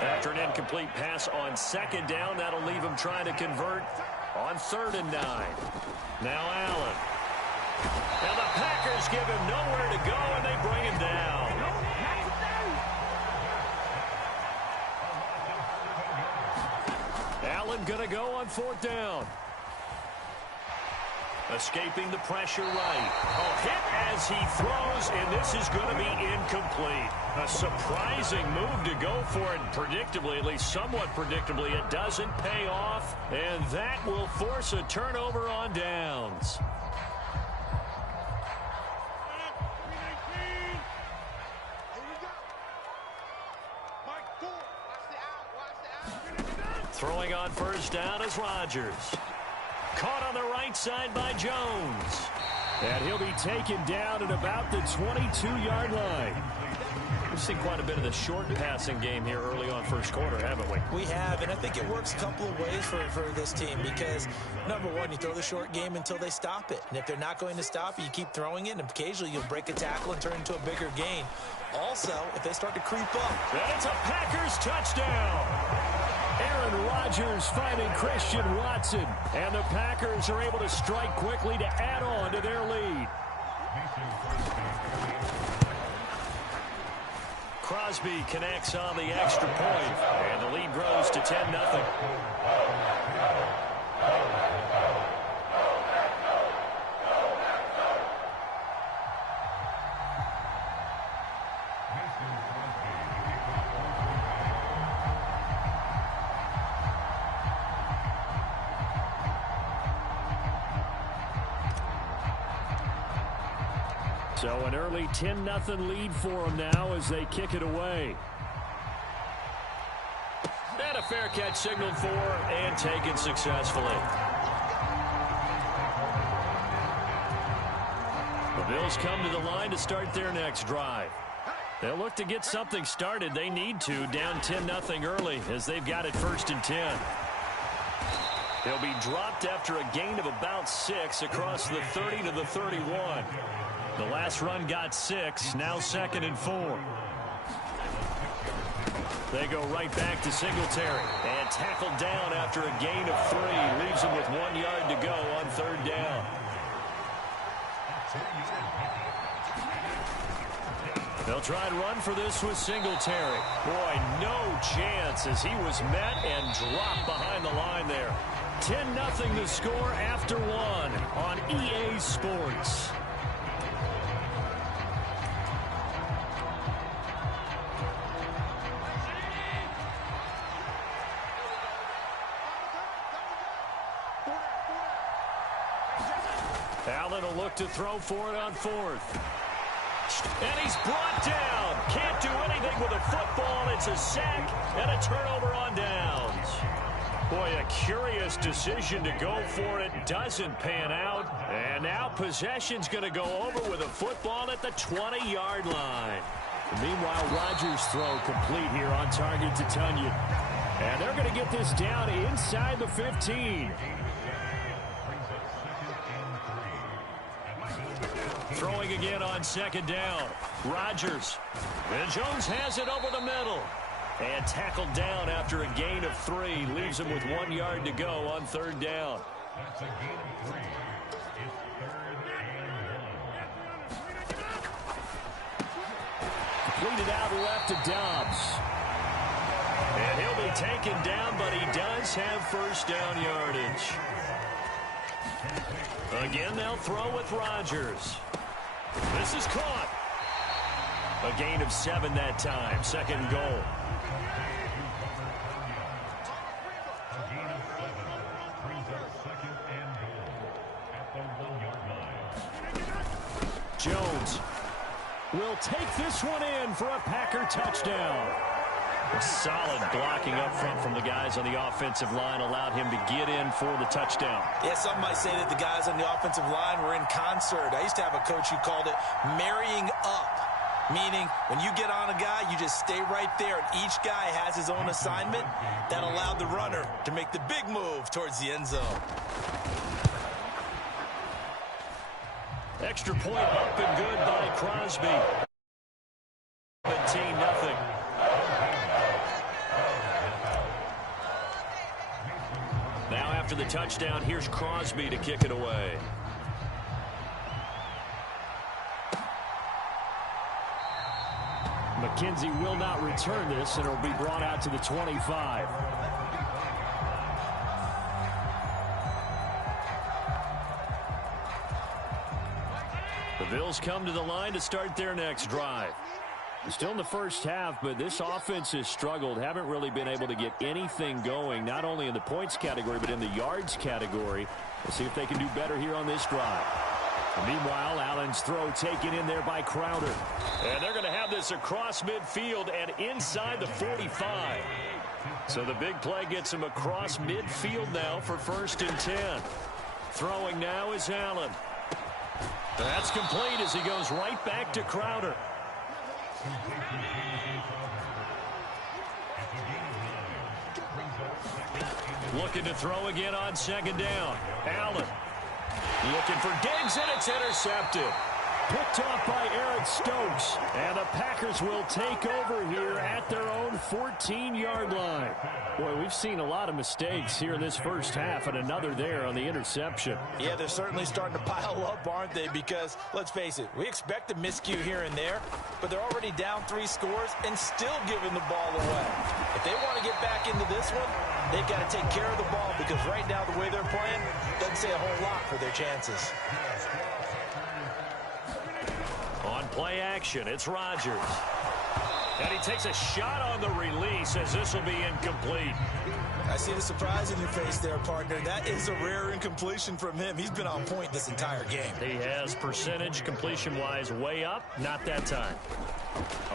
After an incomplete pass on second down, that'll leave him trying to convert on third and 9. Now Allen. And the Packers give him nowhere to go, and they bring him down. Allen going to go on fourth down. Escaping the pressure right. A hit as he throws, and this is going to be incomplete. A surprising move to go for it. Predictably, at least somewhat predictably, it doesn't pay off, and that will force a turnover on downs. Throwing on first down is Rodgers. Caught on the right side by Jones. And he'll be taken down at about the 22-yard line. We've seen quite a bit of the short passing game here early on first quarter, haven't we? We have, and I think it works a couple of ways for this team because, number one, you throw the short game until they stop it. And if they're not going to stop it, you keep throwing it, and occasionally you'll break a tackle and turn into a bigger gain. Also, if they start to creep up. And it's a Packers touchdown. Aaron Rodgers finding Christian Watson. And the Packers are able to strike quickly to add on to their lead. Crosby connects on the extra point, and the lead grows to 10-0. So an early 10-0 lead for them now as they kick it away. And a fair catch signaled for and taken successfully. The Bills come to the line to start their next drive. They'll look to get something started. They need to, down 10-0 early as they've got it 1st and 10. They'll be dropped after a gain of about 6 across the 30 to the 31. The last run got 6, now 2nd and 4. They go right back to Singletary and tackled down after a gain of 3. Leaves him with 1 yard to go on 3rd down. They'll try and run for this with Singletary. Boy, no chance as he was met and dropped behind the line there. 10-0 the score after 1 on EA Sports. Allen will look to throw for it on 4th. And he's brought down. Can't do anything with a football. It's a sack and a turnover on downs. Boy, a curious decision to go for it. Doesn't pan out. And now possession's going to go over with a football at the 20-yard line. Meanwhile, Rodgers' throw complete here on target to Tunyon. And they're going to get this down inside the 15. Throwing again on 2nd down. Rodgers. And Jones has it over the middle. And tackled down after a gain of 3. Leaves him with 1 yard to go on 3rd down. That's a gain of 3. It's 3rd and 1. Completed out left to Dobbs. And he'll be taken down, but he does have 1st down yardage. Again, they'll throw with Rodgers. This is caught. A gain of 7 that time. 2nd goal. Jones will take this one in for a Packer touchdown. A solid blocking up front from the guys on the offensive line allowed him to get in for the touchdown. Yeah, some might say that the guys on the offensive line were in concert. I used to have a coach who called it marrying up, meaning when you get on a guy, you just stay right there, and each guy has his own assignment. That allowed the runner to make the big move towards the end zone. Extra point up and good by Crosby. 17-0. Now after the touchdown, here's Crosby to kick it away. McKenzie will not return this, and it will be brought out to the 25. The Bills come to the line to start their next drive. Still in the first half, but this offense has struggled. Haven't really been able to get anything going, not only in the points category, but in the yards category. We'll see if they can do better here on this drive. Meanwhile, Allen's throw taken in there by Crowder. And they're going to have this across midfield and inside the 45. So the big play gets him across midfield now for 1st and 10. Throwing now is Allen. That's complete as he goes right back to Crowder. Looking to throw again on second down. Allen looking for Diggs, and it's intercepted. Picked off by Eric Stokes. And the Packers will take over here at their own 14-yard line. Boy, we've seen a lot of mistakes here in this first half, and another there on the interception. Yeah, they're certainly starting to pile up, aren't they? Because, let's face it, we expect a miscue here and there, but they're already down 3 scores and still giving the ball away. If they want to get back into this one, they've got to take care of the ball, because right now the way they're playing doesn't say a whole lot for their chances. On play action, it's Rodgers. And he takes a shot on the release as this will be incomplete. I see the surprise in your face there, partner. That is a rare incompletion from him. He's been on point this entire game. He has percentage completion-wise way up. Not that time.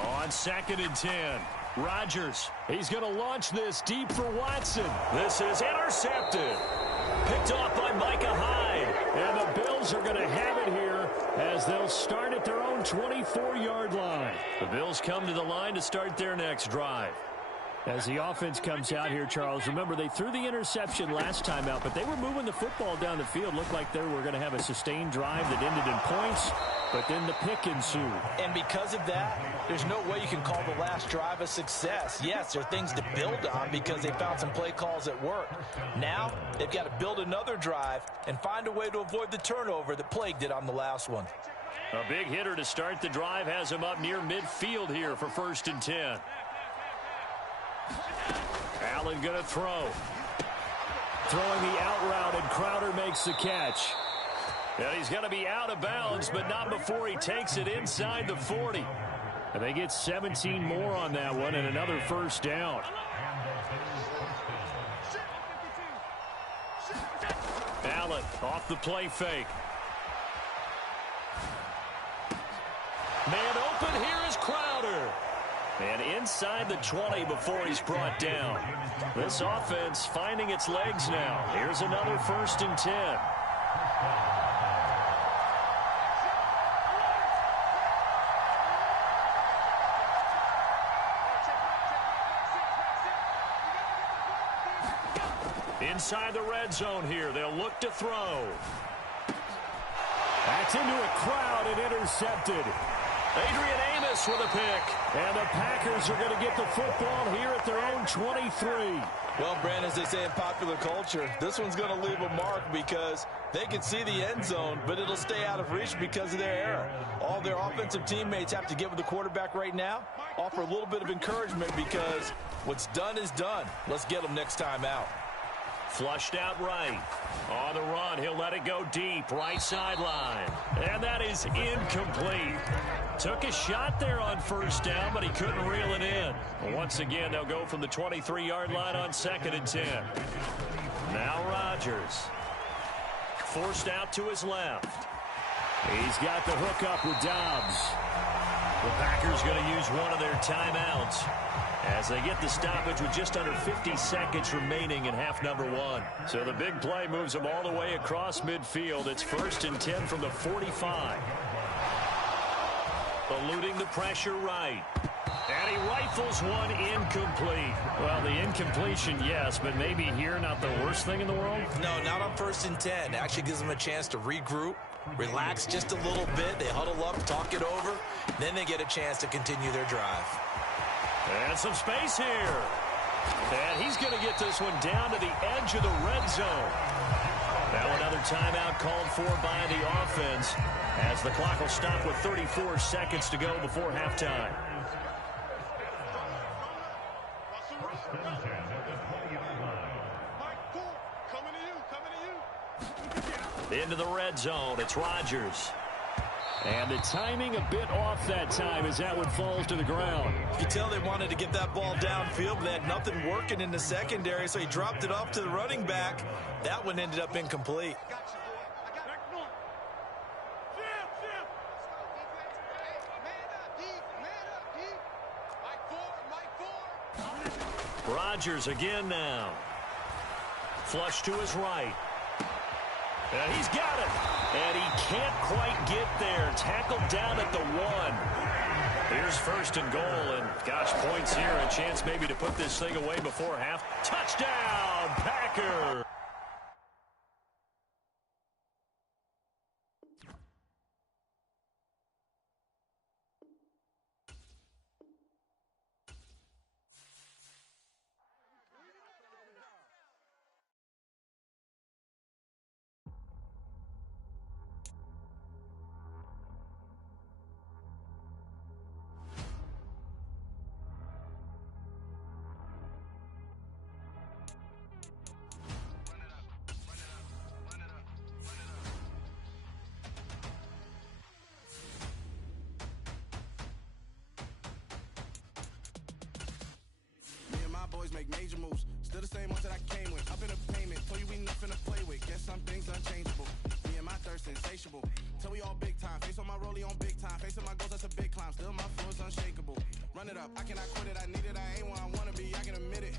On 2nd and 10. Rodgers, he's going to launch this deep for Watson. This is intercepted. Picked off by Micah Hyde. And the Bills are going to have it here as they'll start at their own 24-yard line. The Bills come to the line to start their next drive. As the offense comes out here, Charles, remember they threw the interception last time out, but they were moving the football down the field. Looked like they were going to have a sustained drive that ended in points, but then the pick ensued. And because of that, there's no way you can call the last drive a success. Yes, there are things to build on because they found some play calls at work. Now, they've got to build another drive and find a way to avoid the turnover that plagued it on the last one. A big hitter to start the drive has him up near midfield here for 1st and 10. Allen going to throw. Throwing the out route, and Crowder makes the catch. And he's going to be out of bounds, but not before he takes it inside the 40. And they get 17 more on that one and another 1st down. Allen off the play fake. Man open, here is Crowder. And inside the 20 before he's brought down. This offense finding its legs now. Here's another 1st and 10. Inside the red zone here. They'll look to throw. That's into a crowd and intercepted. Adrian Amos with a pick. And the Packers are going to get the football here at their own 23. Well, Brandon, as they say in popular culture, this one's going to leave a mark because they can see the end zone, but it'll stay out of reach because of their error. All their offensive teammates have to get with the quarterback right now, offer a little bit of encouragement because what's done is done. Let's get them next time out. Flushed out right. On the run, he'll let it go deep, right sideline. And that is incomplete. Took a shot there on 1st down, but he couldn't reel it in. Once again, they'll go from the 23-yard line on 2nd and 10. Now Rodgers. Forced out to his left. He's got the hook up with Dobbs. The Packers going to use one of their timeouts as they get the stoppage with just under 50 seconds remaining in half number 1. So the big play moves them all the way across midfield. It's 1st and 10 from the 45. Eluding the pressure right. And he rifles one incomplete. Well, the incompletion, yes, but maybe here not the worst thing in the world? No, not on 1st and 10. It actually gives them a chance to regroup, relax just a little bit. They huddle up, talk it over. Then they get a chance to continue their drive. And some space here. And he's going to get this one down to the edge of the red zone. Now another timeout called for by the offense as the clock will stop with 34 seconds to go before halftime. Into the red zone, it's Rodgers. And the timing a bit off that time as that one falls to the ground. You can tell they wanted to get that ball downfield, but they had nothing working in the secondary, so he dropped it off to the running back. That one ended up incomplete. Rodgers again now. Flush to his right. And he's got it. And he can't quite get there. Tackled down at the 1. Here's first and goal, and gosh, points here. A chance maybe to put this thing away before half. Touchdown, Packers! Make major moves, still the same ones that I came with. Up in a payment, told you we nothing to play with. Guess some things unchangeable. Me and my thirst insatiable. Till we all big time. Face on my rollie on big time. Face on my goals, that's a big climb. Still my flow is unshakable. Run it up, I cannot quit it. I need it, I ain't where I wanna be. I can admit it.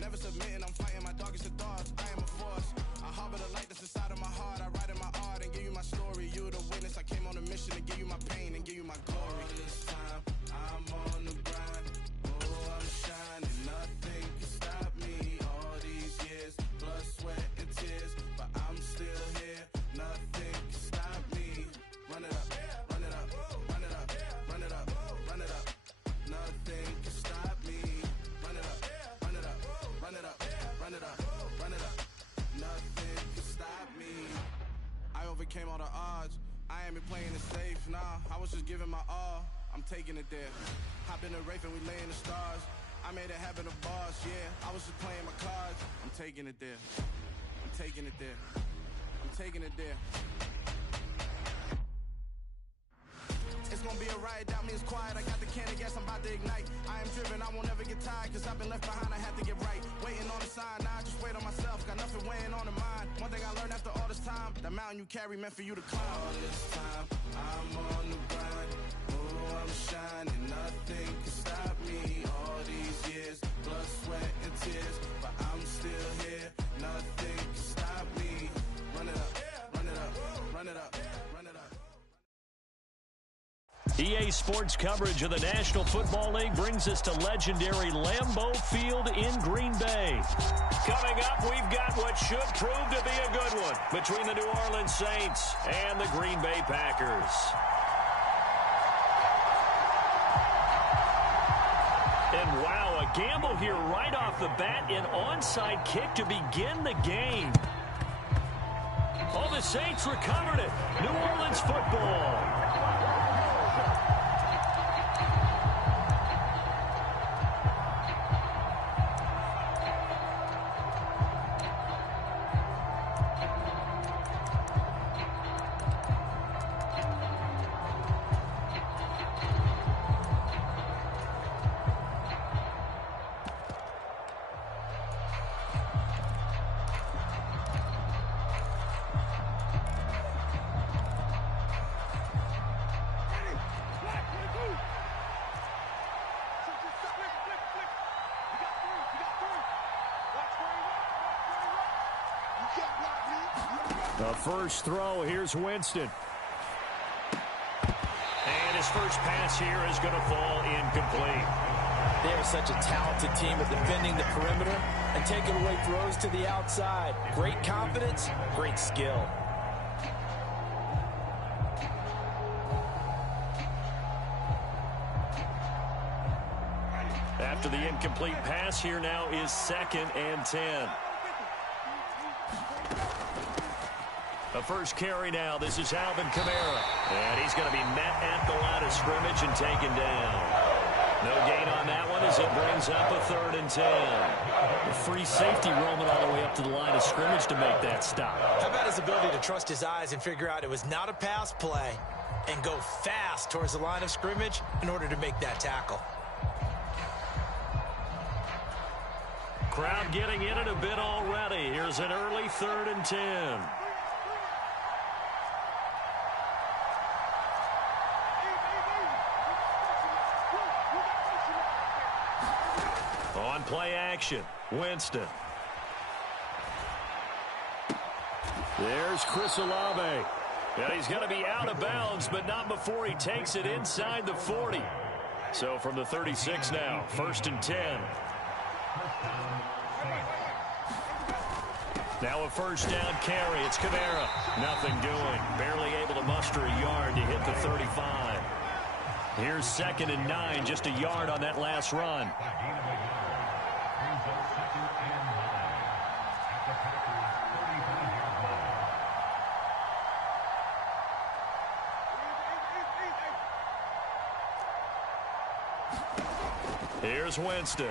Never submitting, I'm fighting my darkest of thoughts. I am a force. I harbor the light that's inside of my heart. I write in my art and give you my story. You the witness. I came on a mission to give you my pain and give you my glory. All this time, I'm on the grind. Oh, I'm shining. Nothing can stop me. All these years, blood, sweat, and tears. But I'm still here. Nothing can stop me. Run it up, run it up, run it up, run it up, run it up. Nothing can stop me. Run it up, run it up, run it up, run it up, run it up. Nothing can stop me. I overcame all the odds. I ain't been playing it safe, nah. I was just giving my all. I'm taking it there. Hop in the Wraith and we lay in the stars. I made it happen to boss, yeah. I was just playing my cards. I'm taking it there. I'm taking it there. I'm taking it there. It's gonna be a riot, doubt me it's quiet. I got the can of gas, I'm about to ignite. I am driven, I won't ever get tired. Cause I've been left behind, I have to get right. Waiting on the sign, now I just wait on myself. Got nothing weighing on the mind. One thing I learned after all this time, the mountain you carry meant for you to climb. All this time, I'm on the grind. Oh, I'm shining, nothing can stop me. All these years, blood, sweat, and tears. But I'm still here, nothing can stop me. Run it up, run it up, run it up, run it up. EA Sports coverage of the National Football League brings us to legendary Lambeau Field in Green Bay. Coming up, we've got what should prove to be a good one between the New Orleans Saints and the Green Bay Packers. And wow, a gamble here right off the bat, an onside kick to begin the game. Oh, the Saints recovered it. New Orleans football. The first throw, here's Winston. And his first pass here is going to fall incomplete. They are such a talented team at defending the perimeter and taking away throws to the outside. Great confidence, great skill. After the incomplete pass, here now is 2nd and 10. The first carry now. This is Alvin Kamara. And he's going to be met at the line of scrimmage and taken down. No gain on that one as it brings up a 3rd and 10. A free safety roaming all the way up to the line of scrimmage to make that stop. How about his ability to trust his eyes and figure out it was not a pass play and go fast towards the line of scrimmage in order to make that tackle. Crowd getting in it a bit already. Here's an early 3rd and 10. On play action, Winston. There's Chris Olave. And he's going to be out of bounds, but not before he takes it inside the 40. So from the 36 now, 1st and 10. Now a first down carry. It's Kamara. Nothing doing. Barely able to muster a yard to hit the 35. Here's 2nd and 9. Just a yard on that last run. Here's Winston.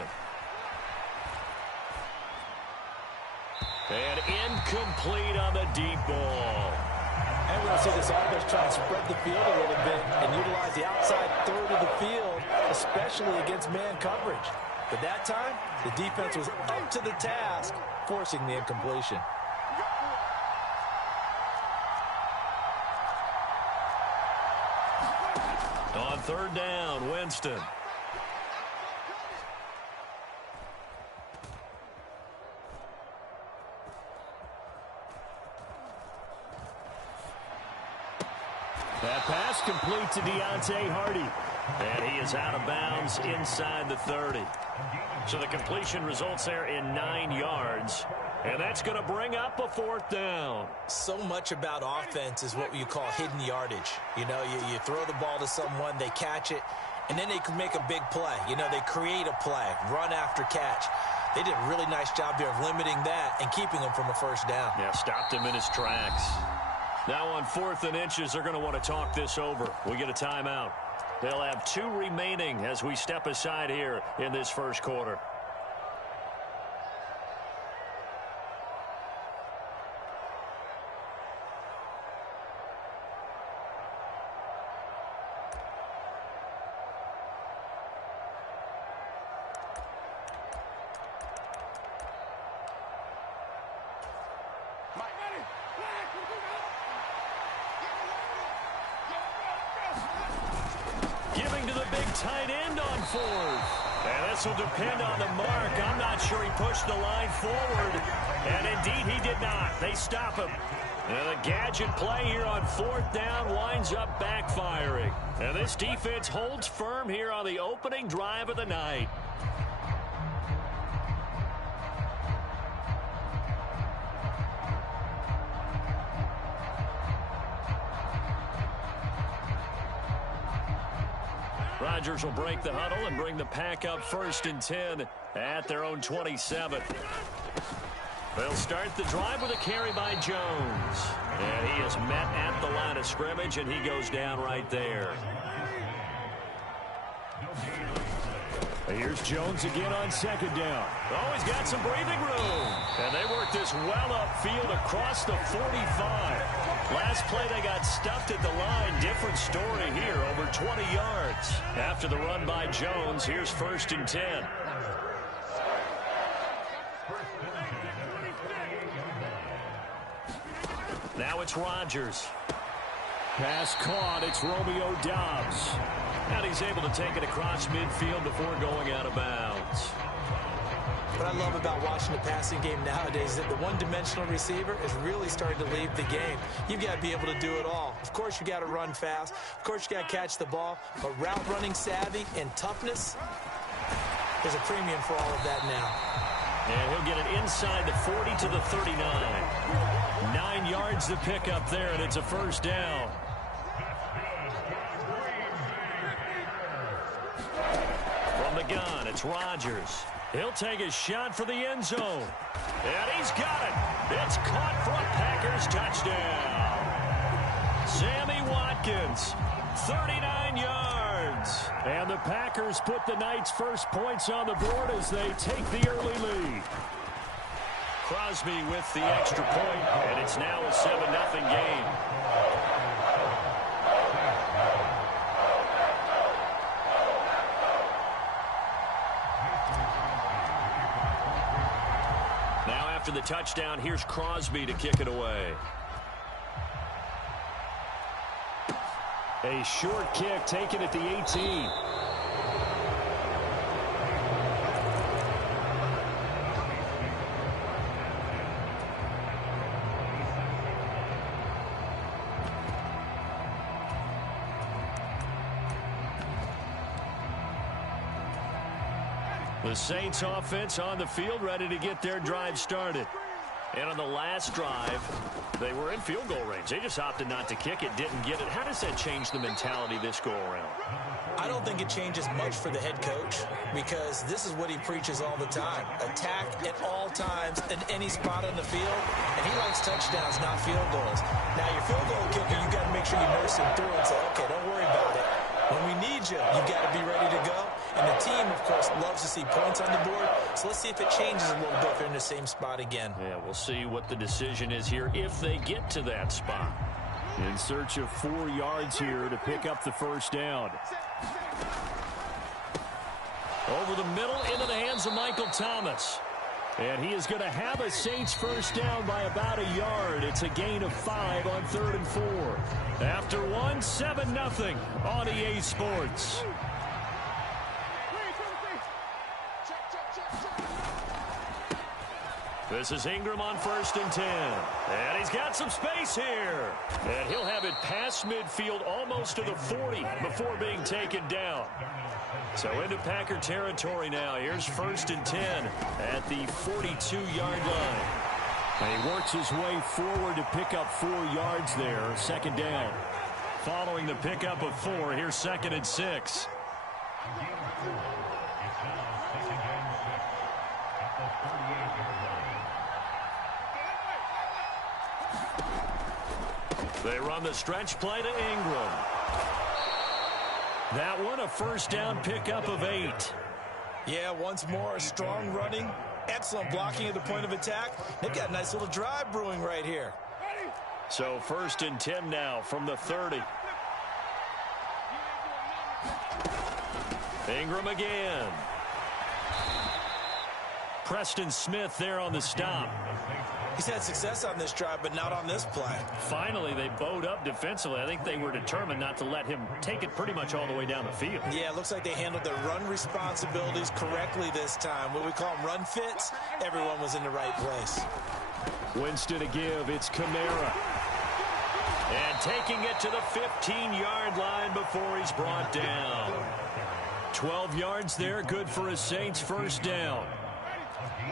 And incomplete on the deep ball. And we're going to see this offense try to spread the field a little bit and utilize the outside third of the field, especially against man coverage. But that time, the defense was up to the task, forcing the incompletion. On 3rd down, Winston. That pass complete to Deontay Hardy. And he is out of bounds inside the 30. So the completion results there in 9 yards. And that's going to bring up a 4th down. So much about offense is what you call hidden yardage. You know, you throw the ball to someone, they catch it, and then they can make a big play. You know, they create a play, run after catch. They did a really nice job there of limiting that and keeping him from a 1st down. Yeah, stopped him in his tracks. Now on 4th and inches, they're going to want to talk this over. We get a timeout. They'll have 2 remaining as we step aside here in this 1st quarter. Giving to the big tight end on 4th. And this will depend on the mark. I'm not sure he pushed the line forward. And indeed he did not. They stop him. And the gadget play here on 4th down winds up backfiring. And this defense holds firm here on the opening drive of the night. Rodgers will break the huddle and bring the pack up 1st and 10 at their own 27. They'll start the drive with a carry by Jones. And he is met at the line of scrimmage, and he goes down right there. Here's Jones again on 2nd down. Oh, he's got some breathing room. And they work this well upfield across the 45. Last play, they got stuffed at the line. Different story here, over 20 yards. After the run by Jones, here's 1st and 10. Now it's Rodgers. Pass caught. It's Romeo Doubs. And he's able to take it across midfield before going out of bounds. What I love about watching the passing game nowadays is that the one-dimensional receiver is really starting to leave the game. You've got to be able to do it all. Of course, you got to run fast. Of course, you got to catch the ball. But route running savvy and toughness, there's a premium for all of that now. And he'll get it inside the 40 to the 39. 9 yards to pick up there, and it's a 1st down. From the gun, it's Rodgers. He'll take a shot for the end zone. And he's got it. It's caught for a Packers touchdown. Sammy Watkins, 39 yards. And the Packers put the night's first points on the board as they take the early lead. Crosby with the extra point, and it's now a 7-0 game. After the touchdown, here's Crosby to kick it away. A short kick taken at the 18. The Saints offense on the field, ready to get their drive started. And on the last drive, they were in field goal range. They just opted not to kick it, didn't get it. How does that change the mentality this go-around? I don't think it changes much for the head coach because this is what he preaches all the time. Attack at all times in any spot on the field, and he likes touchdowns, not field goals. Now, your field goal kicker, you got to make sure you nurse him through and say, okay, don't worry about it. When we need you, you've got to be ready to go. And the team, of course, loves to see points on the board. So let's see if it changes a little bit if they're in the same spot again. Yeah, we'll see what the decision is here if they get to that spot. In search of 4 yards here to pick up the first down. Over the middle into the hands of Michael Thomas. And he is going to have a Saints first down by about a yard. It's a gain of 5 on 3rd and 4. After 1, 7-0 on EA Sports. This is Ingram on 1st and 10. And he's got some space here. And he'll have it past midfield almost to the 40 before being taken down. So into Packer territory now. Here's 1st and 10 at the 42-yard line. And he works his way forward to pick up 4 yards there. 2nd down. Following the pickup of 4, here's 2nd and 6. They run the stretch play to Ingram. That one a first down pickup of 8. Yeah, once more, strong running, excellent blocking at the point of attack. They've got a nice little drive brewing right here. So 1st and 10 now from the 30. Ingram again. Preston Smith there on the stop. He's had success on this drive, but not on this play. Finally, they bowed up defensively. I think they were determined not to let him take it pretty much all the way down the field. Yeah, it looks like they handled their run responsibilities correctly this time. What we call them run fits, everyone was in the right place. Winston to give, it's Kamara. And taking it to the 15-yard line before he's brought down. 12 yards there, good for a Saints first down.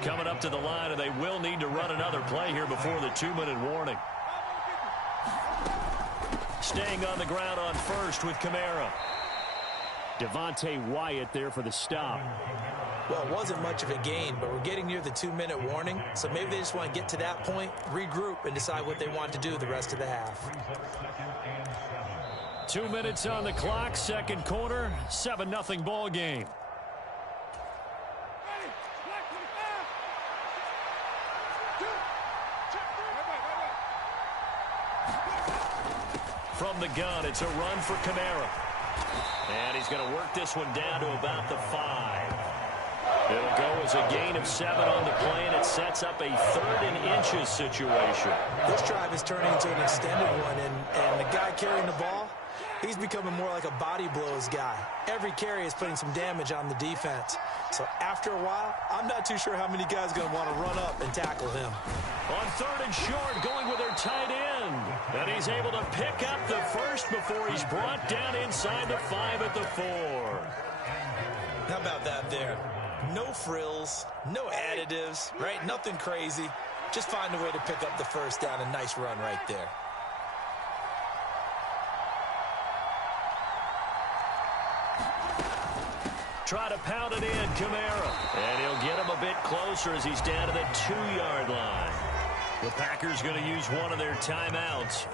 Coming up to the line, and they will need to run another play here before the 2-minute warning. Staying on the ground on 1st with Kamara. Devontae Wyatt there for the stop. Well, it wasn't much of a gain, but we're getting near the 2-minute warning, so maybe they just want to get to that point, regroup, and decide what they want to do the rest of the half. 2 minutes on the clock, 2nd quarter, 7-0 ball game. From the gun, it's a run for Kamara. And he's going to work this one down to about the 5. It'll go as a gain of 7 on the play, and it sets up a 3rd and inches situation. This drive is turning into an extended one, and the guy carrying the ball, he's becoming more like a body blows guy. Every carry is putting some damage on the defense. So after a while, I'm not too sure how many guys are going to want to run up and tackle him. On 3rd and short, going with their tight end. And he's able to pick up the first before he's brought down inside the 5 at the 4. How about that there? No frills, no additives, right? Nothing crazy. Just find a way to pick up the first down. A nice run right there. Try to pound it in, Kamara. And he'll get him a bit closer as he's down to the 2-yard line. The Packers going to use one of their timeouts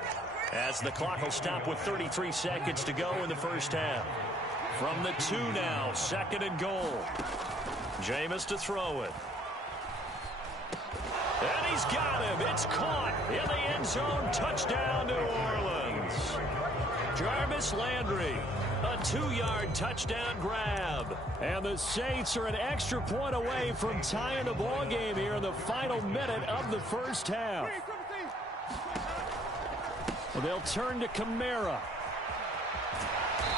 as the clock will stop with 33 seconds to go in the first half. From the 2 now, 2nd and goal. Jameis to throw it. And he's got him. It's caught in the end zone. Touchdown, New Orleans. Jarvis Landry. A 2-yard touchdown grab. And the Saints are an extra point away from tying the ball game here in the final minute of the first half. They'll turn to Kamara.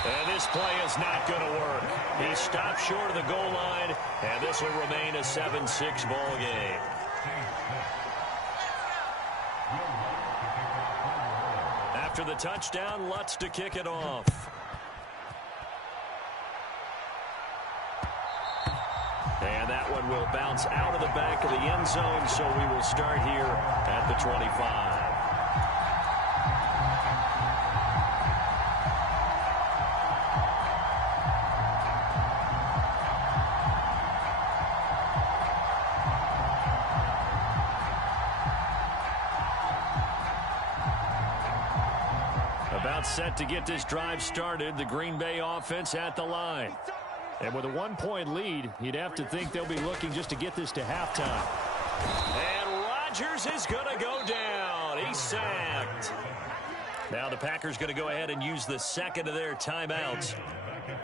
And this play is not going to work. He stopped short of the goal line, and this will remain a 7-6 ball game. After the touchdown, Lutz to kick it off. that one will bounce out of the back of the end zone, so we will start here at the 25. About set to get this drive started, the Green Bay offense at the line. And with a 1-point lead, you'd have to think they'll be looking just to get this to halftime. And Rodgers is going to go down. He's sacked. Now the Packers going to go ahead and use the second of their timeouts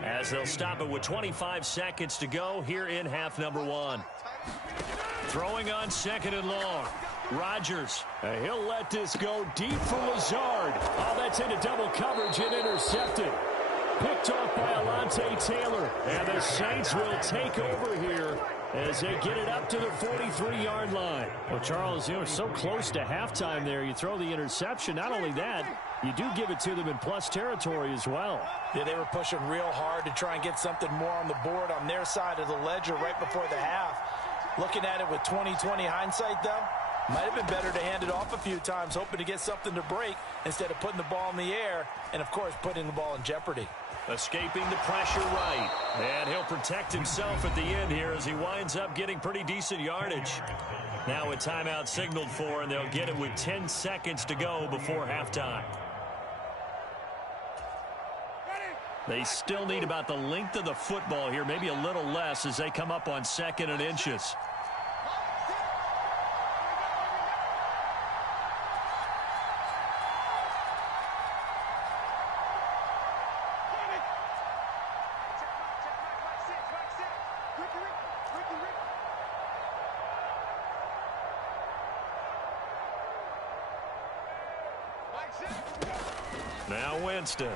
as they'll stop it with 25 seconds to go here in half number 1. Throwing on second and long. Rodgers, he'll let this go deep for Lazard. Oh, that's into double coverage and intercepted. Picked off by Alontae Taylor. And the Saints will take over here as they get it up to the 43-yard line. Well, Charles, you know, so close to halftime there. You throw the interception. Not only that, you do give it to them in plus territory as well. Yeah, they were pushing real hard to try and get something more on the board on their side of the ledger right before the half. Looking at it with 20/20 hindsight, though, might have been better to hand it off a few times, hoping to get something to break instead of putting the ball in the air and, of course, putting the ball in jeopardy. Escaping the pressure right. And he'll protect himself at the end here as he winds up getting pretty decent yardage. Now a timeout signaled for, and they'll get it with 10 seconds to go before halftime. They still need about the length of the football here, maybe a little less as they come up on 2nd and inches. Now Winston.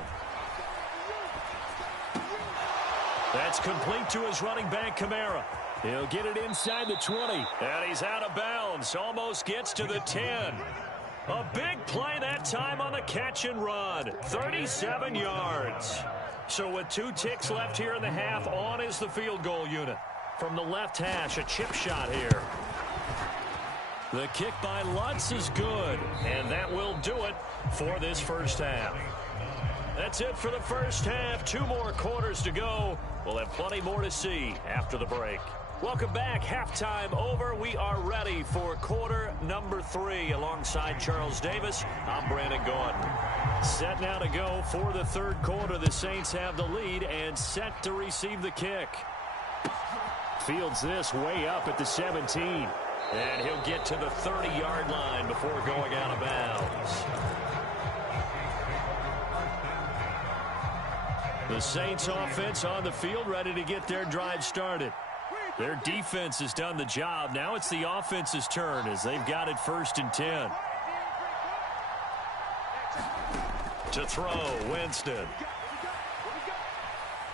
That's complete to his running back, Kamara. He'll get it inside the 20. And he's out of bounds. Almost gets to the 10. A big play that time on the catch and run. 37 yards. So with 2 ticks left here in the half, on is the field goal unit. From the left hash, a chip shot here. The kick by Lutz is good. And that will do it for this first half. That's it for the first half. 2 more quarters to go. We'll have plenty more to see after the break. Welcome back. Halftime over. We are ready for quarter number 3. Alongside Charles Davis, I'm Brandon Gordon. Set now to go for the third quarter. The Saints have the lead and set to receive the kick. Fields this way up at the 17. And he'll get to the 30-yard line before going out of bounds. The Saints offense on the field ready to get their drive started. Their defense has done the job. Now it's the offense's turn as they've got it 1st and 10. To throw, Winston.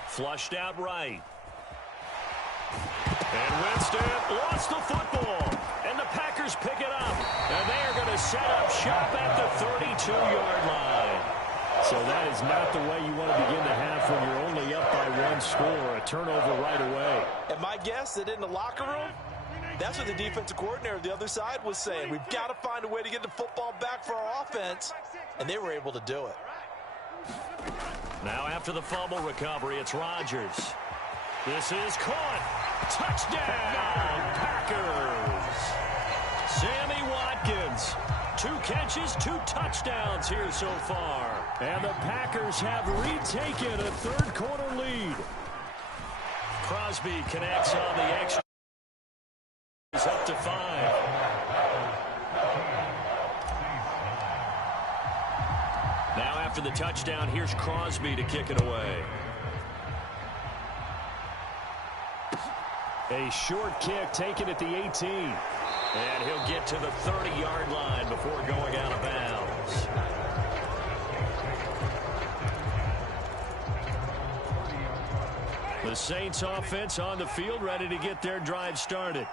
Flushed out right. And Winston lost the football. And the Packers pick it up. And they are going to set up shop at the 32-yard line. So that is not the way you want to begin the half when you're only up by 1 score. A turnover right away. And my guess that in the locker room, that's what the defensive coordinator of the other side was saying. We've got to find a way to get the football back for our offense. And they were able to do it. Now after the fumble recovery, it's Rodgers. This is caught. Touchdown, Packers. Sammy Watkins. 2 catches, 2 touchdowns here so far. And the Packers have retaken a third quarter lead. Crosby connects on the extra. He's up to 5. Now after the touchdown, here's Crosby to kick it away. A short kick taken at the 18. And he'll get to the 30-yard line before going out of bounds. The Saints offense on the field ready to get their drive started.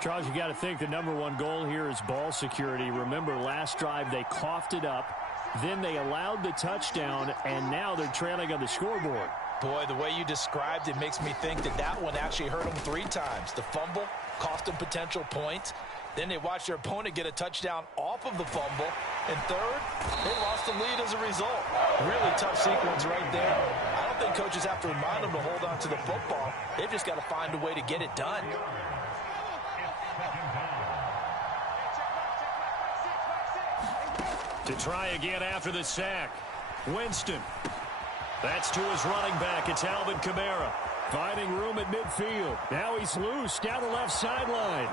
Charles, you got to think the #1 goal here is ball security. Remember, last drive they coughed it up. Then they allowed the touchdown, and now they're trailing on the scoreboard. Boy, the way you described it makes me think that that one actually hurt them 3 times. The fumble cost them potential points. Then they watched their opponent get a touchdown off of the fumble. And third, they lost the lead as a result. Really tough sequence right there. I don't think coaches have to remind them to hold on to the football. They've just got to find a way to get it done. To try again after the sack. Winston. That's to his running back. It's Alvin Kamara. Finding room at midfield. Now he's loose down the left sideline.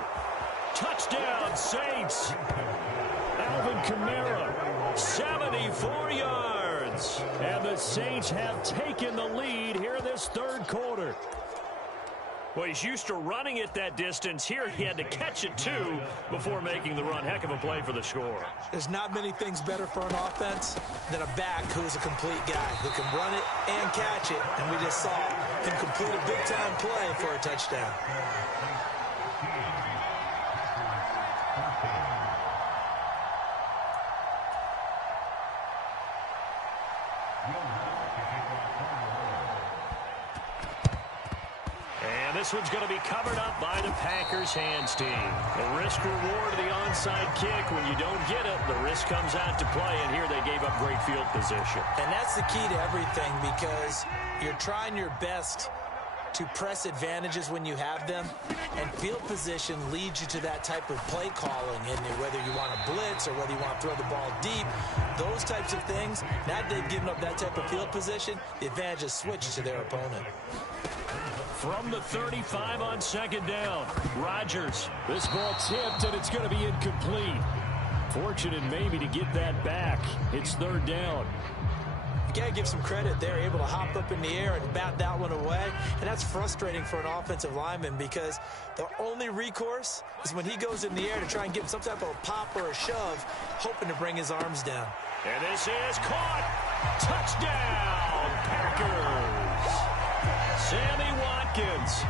Touchdown, Saints. Alvin Kamara, 74 yards. And the Saints have taken the lead here in this third quarter. Well, he's used to running it that distance. Here he had to catch it, too, before making the run. Heck of a play for the score. There's not many things better for an offense than a back who's a complete guy who can run it and catch it. And we just saw him complete a big-time play for a touchdown. This one's going to be covered up by the Packers hands team. The risk reward of the onside kick. When you don't get it, the risk comes out to play, and here they gave up great field position. And that's the key to everything, because you're trying your best to press advantages when you have them, and field position leads you to that type of play calling. And whether you want to blitz or whether you want to throw the ball deep, those types of things, now that they've given up that type of field position, the advantage is switched to their opponent. From the 35 on second down, Rodgers. This ball tipped, and it's going to be incomplete. Fortunate maybe to get that back. It's third down. You got to give some credit. They're able to hop up in the air and bat that one away. And that's frustrating for an offensive lineman, because the only recourse is when he goes in the air to try and get some type of pop or a shove, hoping to bring his arms down. And this is caught. Touchdown, Packers. Sammy Watkins,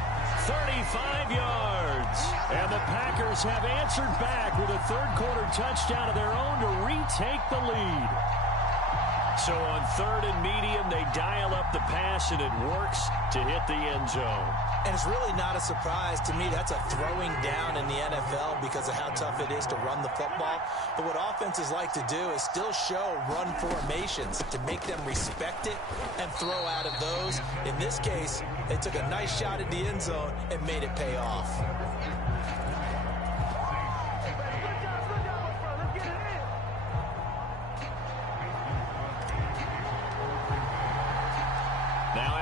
35 yards. And the Packers have answered back with a third-quarter touchdown of their own to retake the lead. So on third and medium, they dial up the pass, and it works to hit the end zone. And it's really not a surprise to me. That's a throwing down in the NFL because of how tough it is to run the football. But what offenses like to do is still show run formations to make them respect it and throw out of those. In this case, they took a nice shot at the end zone and made it pay off.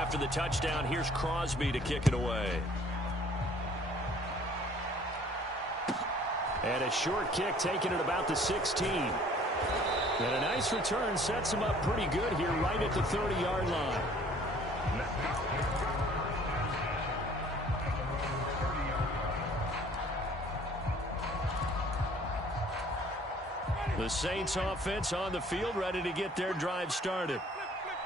After the touchdown, here's Crosby to kick it away. And a short kick taken at about the 16. And a nice return sets him up pretty good here right at the 30-yard line. The Saints offense on the field, ready to get their drive started.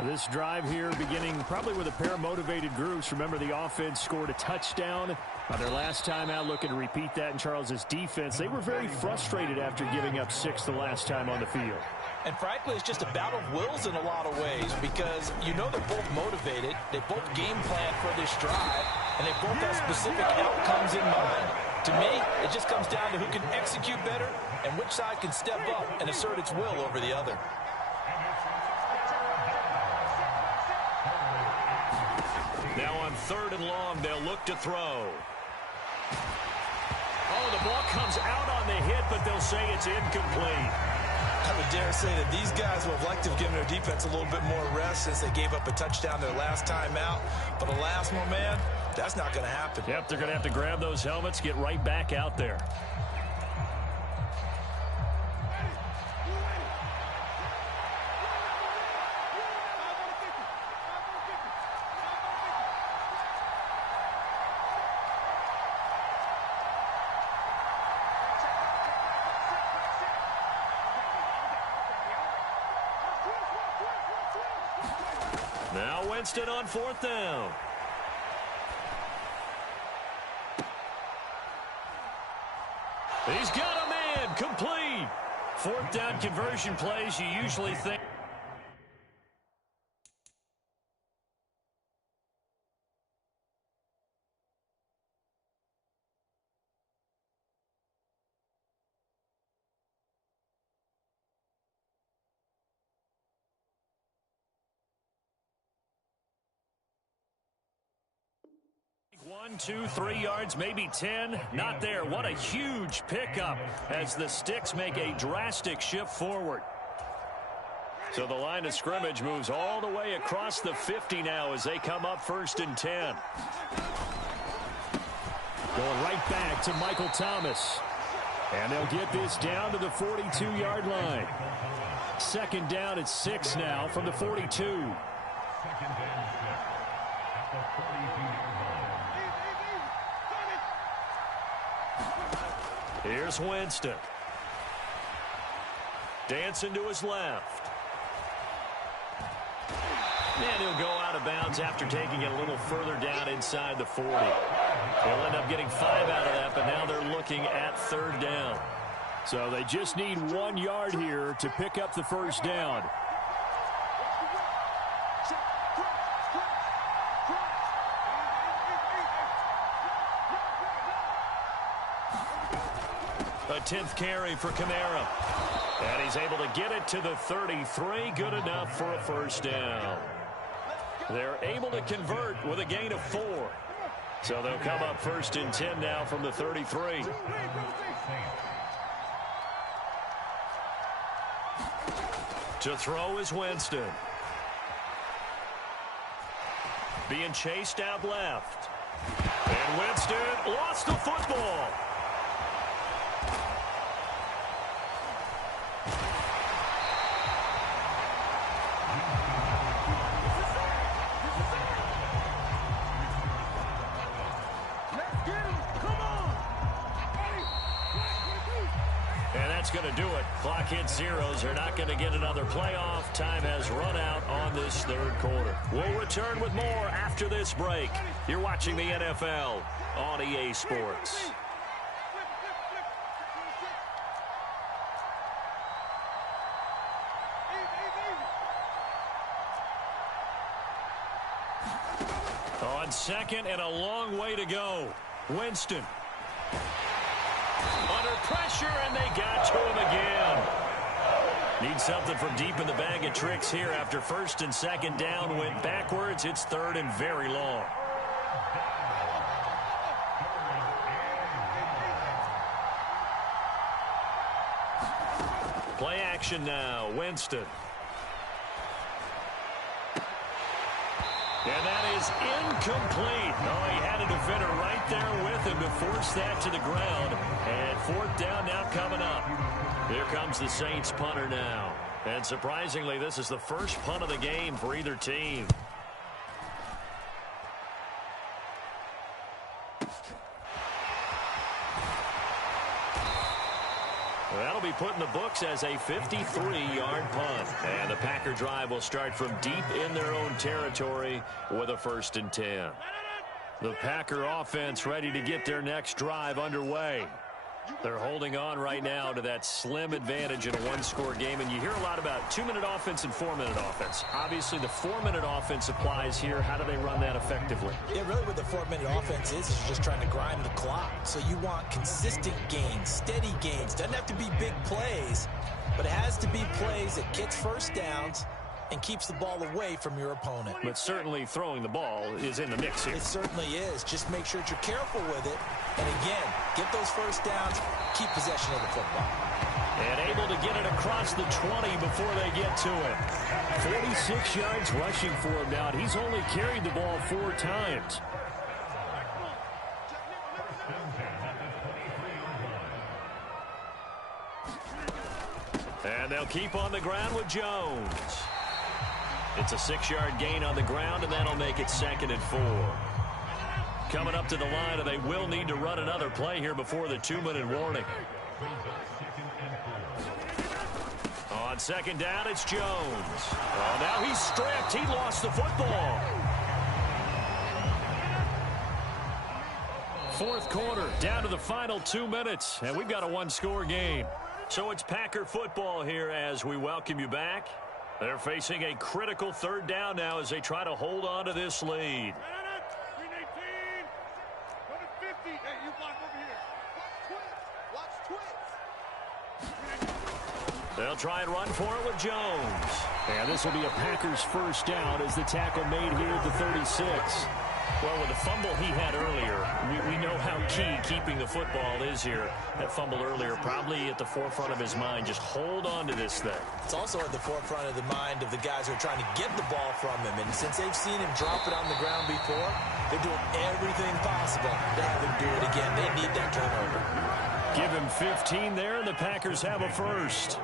This drive here beginning probably with a pair of motivated groups. Remember, the offense scored a touchdown on their last time out, looking to repeat that in Charles's defense. They were very frustrated after giving up 6 the last time on the field. And frankly, it's just a battle of wills in a lot of ways, because you know they're both motivated. They both game plan for this drive, and they both have specific outcomes in mind. To me, it just comes down to who can execute better and which side can step up and assert its will over the other. Now on third and long, they'll look to throw. Oh, the ball comes out on the hit, but they'll say it's incomplete. I would dare say that these guys would have liked to have given their defense a little bit more rest since they gave up a touchdown their last time out. But alas, my man, that's not going to happen. Yep, they're going to have to grab those helmets, get right back out there. Now Winston on fourth down. He's got a man, complete. Fourth down conversion plays, you usually think 1, 2, 3 yards, maybe 10. Not there. What a huge pickup as the Sticks make a drastic shift forward. So the line of scrimmage moves all the way across the 50 now as they come up 1st and 10. Going right back to Michael Thomas. And they'll get this down to the 42-yard line. 2nd down at 6 now from the 42. Here's Winston. Dancing to his left. And he'll go out of bounds after taking it a little further down inside the 40. They'll end up getting 5 out of that, but now they're looking at 3rd down. So they just need 1 yard here to pick up the 1st down. A 10th carry for Kamara. And he's able to get it to the 33. Good enough for a 1st down. They're able to convert with a gain of 4. So they'll come up 1st and 10 now from the 33. To throw is Winston. Being chased out left. And Winston lost the football. That's going to do it. Clock hits zeros. They're not going to get another playoff. Time has run out on this 3rd quarter. We'll return with more after this break. You're watching the NFL on EA Sports. On 2nd and a long way to go. Winston. Under pressure, and they got to him again. Need something from deep in the bag of tricks here after 1st and 2nd down. Went backwards. It's 3rd and very long. Play action now. Winston. And that is incomplete. Oh, he had a defender right there with him to force that to the ground. And 4th down now coming up. Here comes the Saints punter now. And surprisingly, this is the first punt of the game for either team. That'll be put in the books as a 53-yard punt. And the Packer drive will start from deep in their own territory with a 1st and 10. The Packer offense ready to get their next drive underway. They're holding on right now to that slim advantage in a 1-score game. And you hear a lot about 2-minute offense and 4-minute offense. Obviously, the 4-minute offense applies here. How do they run that effectively? Yeah, really what the 4-minute offense is you're just trying to grind the clock. So you want consistent gains, steady gains. Doesn't have to be big plays, but it has to be plays that gets 1st downs and keeps the ball away from your opponent. But certainly throwing the ball is in the mix here. It certainly is. Just make sure that you're careful with it. And again, get those 1st downs, keep possession of the football. And able to get it across the 20 before they get to it. 46 yards rushing for him now. He's only carried the ball 4 times. And they'll keep on the ground with Jones. It's a 6-yard gain on the ground, and that'll make it 2nd and 4. Coming up to the line, and they will need to run another play here before the 2-minute warning. On 2nd down, it's Jones. Oh, now he's stripped. He lost the football. 4th quarter, down to the final 2 minutes, and we've got a 1-score game. So it's Packer football here as we welcome you back. They're facing a critical 3rd down now as they try to hold on to this lead. They'll try and run for it with Jones. And this will be a Packers 1st down as the tackle made here at the 36. Well, with the fumble he had earlier, we know how key keeping the football is here. That fumble earlier probably at the forefront of his mind. Just hold on to this thing. It's also at the forefront of the mind of the guys who are trying to get the ball from him. And since they've seen him drop it on the ground before, they're doing everything possible to have him do it again. They need that turnover. Give him 15 there, and the Packers have a first.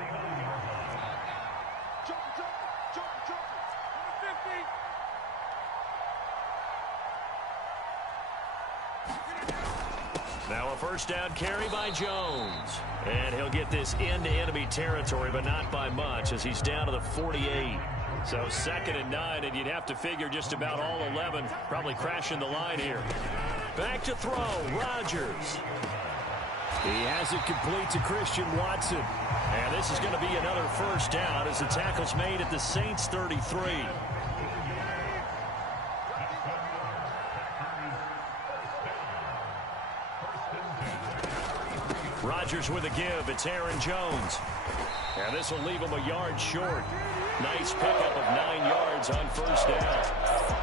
Now a first down carry by Jones. And he'll get this into enemy territory, but not by much as he's down to the 48. So 2nd and 9, and you'd have to figure just about all 11 probably crashing the line here. Back to throw, Rodgers. He has it complete to Christian Watson. And this is going to be another first down as the tackle's made at the Saints 33. Rodgers with a give. It's Aaron Jones. And this will leave him a yard short. Nice pickup of 9 yards on first down.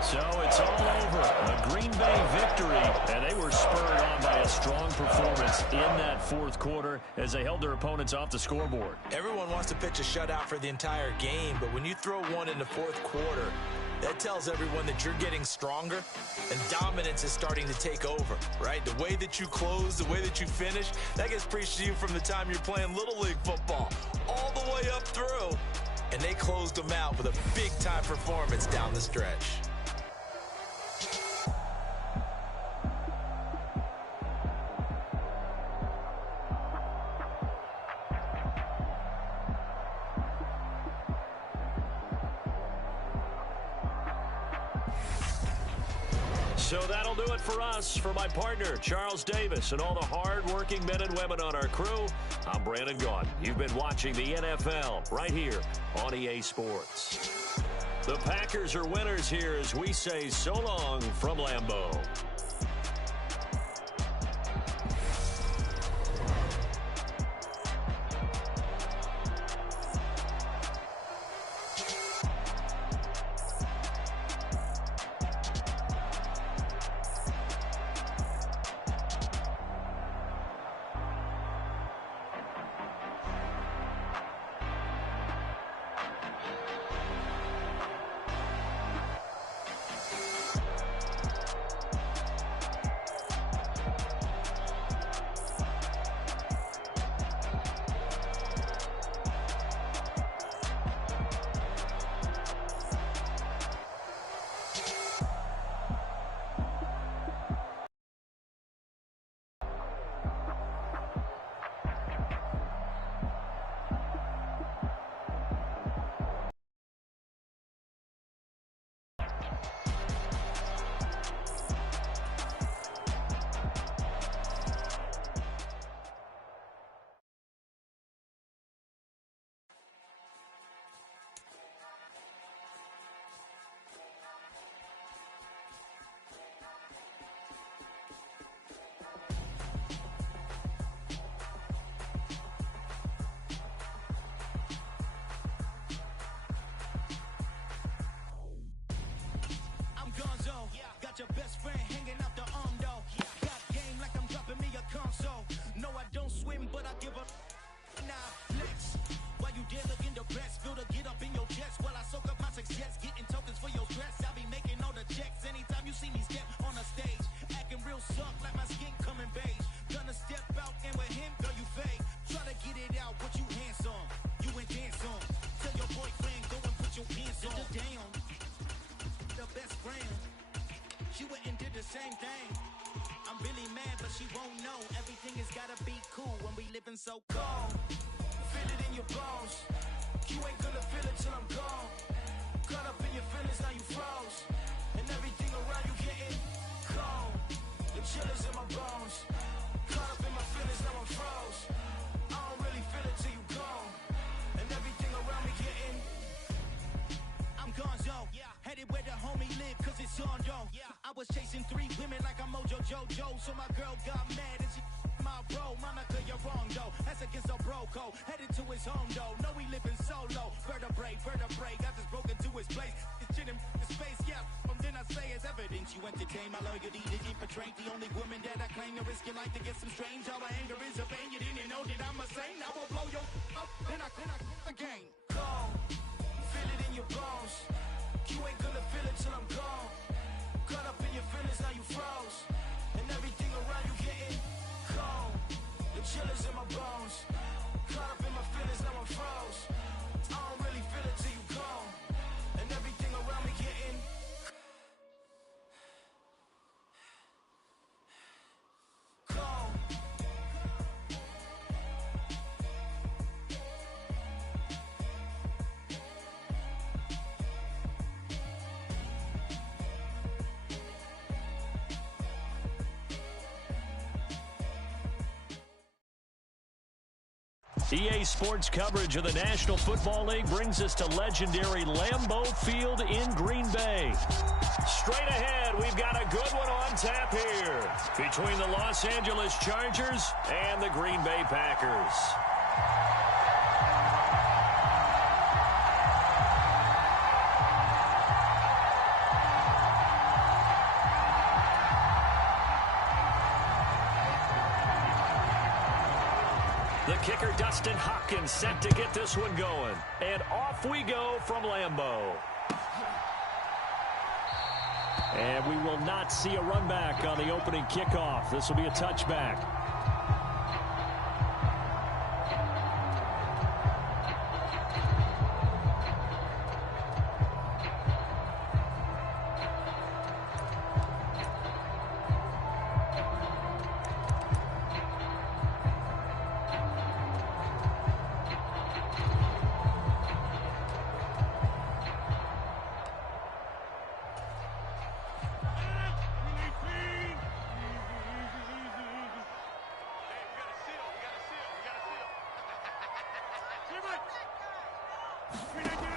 So it's all over. A Green Bay victory. And they were spurred on by a strong performance in that fourth quarter as they held their opponents off the scoreboard. Everyone wants to pitch a shutout for the entire game, but when you throw one in the fourth quarter, that tells everyone that you're getting stronger and dominance is starting to take over, right? The way that you close, the way that you finish, that gets preached to you from the time you're playing Little League football all the way up through. And they closed them out with a big-time performance down the stretch. So that'll do it for us. For my partner, Charles Davis, and all the hard-working men and women on our crew, I'm Brandon Gaudin. You've been watching the NFL right here on EA Sports. The Packers are winners here as we say so long from Lambeau. Got your best friend hanging out the arm though. Got game like I'm dropping me a console. No, I don't swim, but I give up. Nah, flex. While you there looking the best, feel to get up in your chest while I soak up my success, getting tokens for your stress. I be making all the checks anytime you see me step on the stage, acting real suck like my skin coming beige. Gonna step out and with him, girl, you fake. Try to get it out, what you handsome, you ain't dance on. Tell your boyfriend go and put your pants on. Down, the best friend. She went and did the same thing. I'm really mad, but she won't know. Everything has gotta be cool when we living so cold. Feel it in your bones. You ain't gonna feel it till I'm gone. Caught up in your feelings, now you froze. And everything around you getting cold. The chill is in my bones. Caught up in my feelings, now I'm froze. I don't really feel it till you gone. And everything around me getting I'm gonzo. Headed where the homie live, cause it's on, yo. I was chasing 3 women like I'm Mojo Jojo, so my girl got mad and she my my bro, Monica, you're wrong, though. That's against a bro code. Headed to his home, though. No, he living solo. Vertebrae, got this broken to his place. His chin in his face, yeah. Then I say it's evidence you entertain my loyalty to infiltrate the only woman that I claim to risk your life to get some strange. All my anger is a pain. You didn't know that I'm a saint. I will blow your up, then I again. Cold, feel it in your bones. You ain't gonna feel it till I'm gone. Caught up in your feelings, now you froze. And everything around you getting cold. The chill is in my bones. Caught up in my feelings, now I'm froze. I don't really feel it till you gone. And everything around me getting cold. EA Sports coverage of the National Football League brings us to legendary Lambeau Field in Green Bay. Straight ahead, we've got a good one on tap here between the Los Angeles Chargers and the Green Bay Packers. The kicker, Dustin Hopkins, set to get this one going. And off we go from Lambeau. And we will not see a run back on the opening kickoff. This will be a touchback.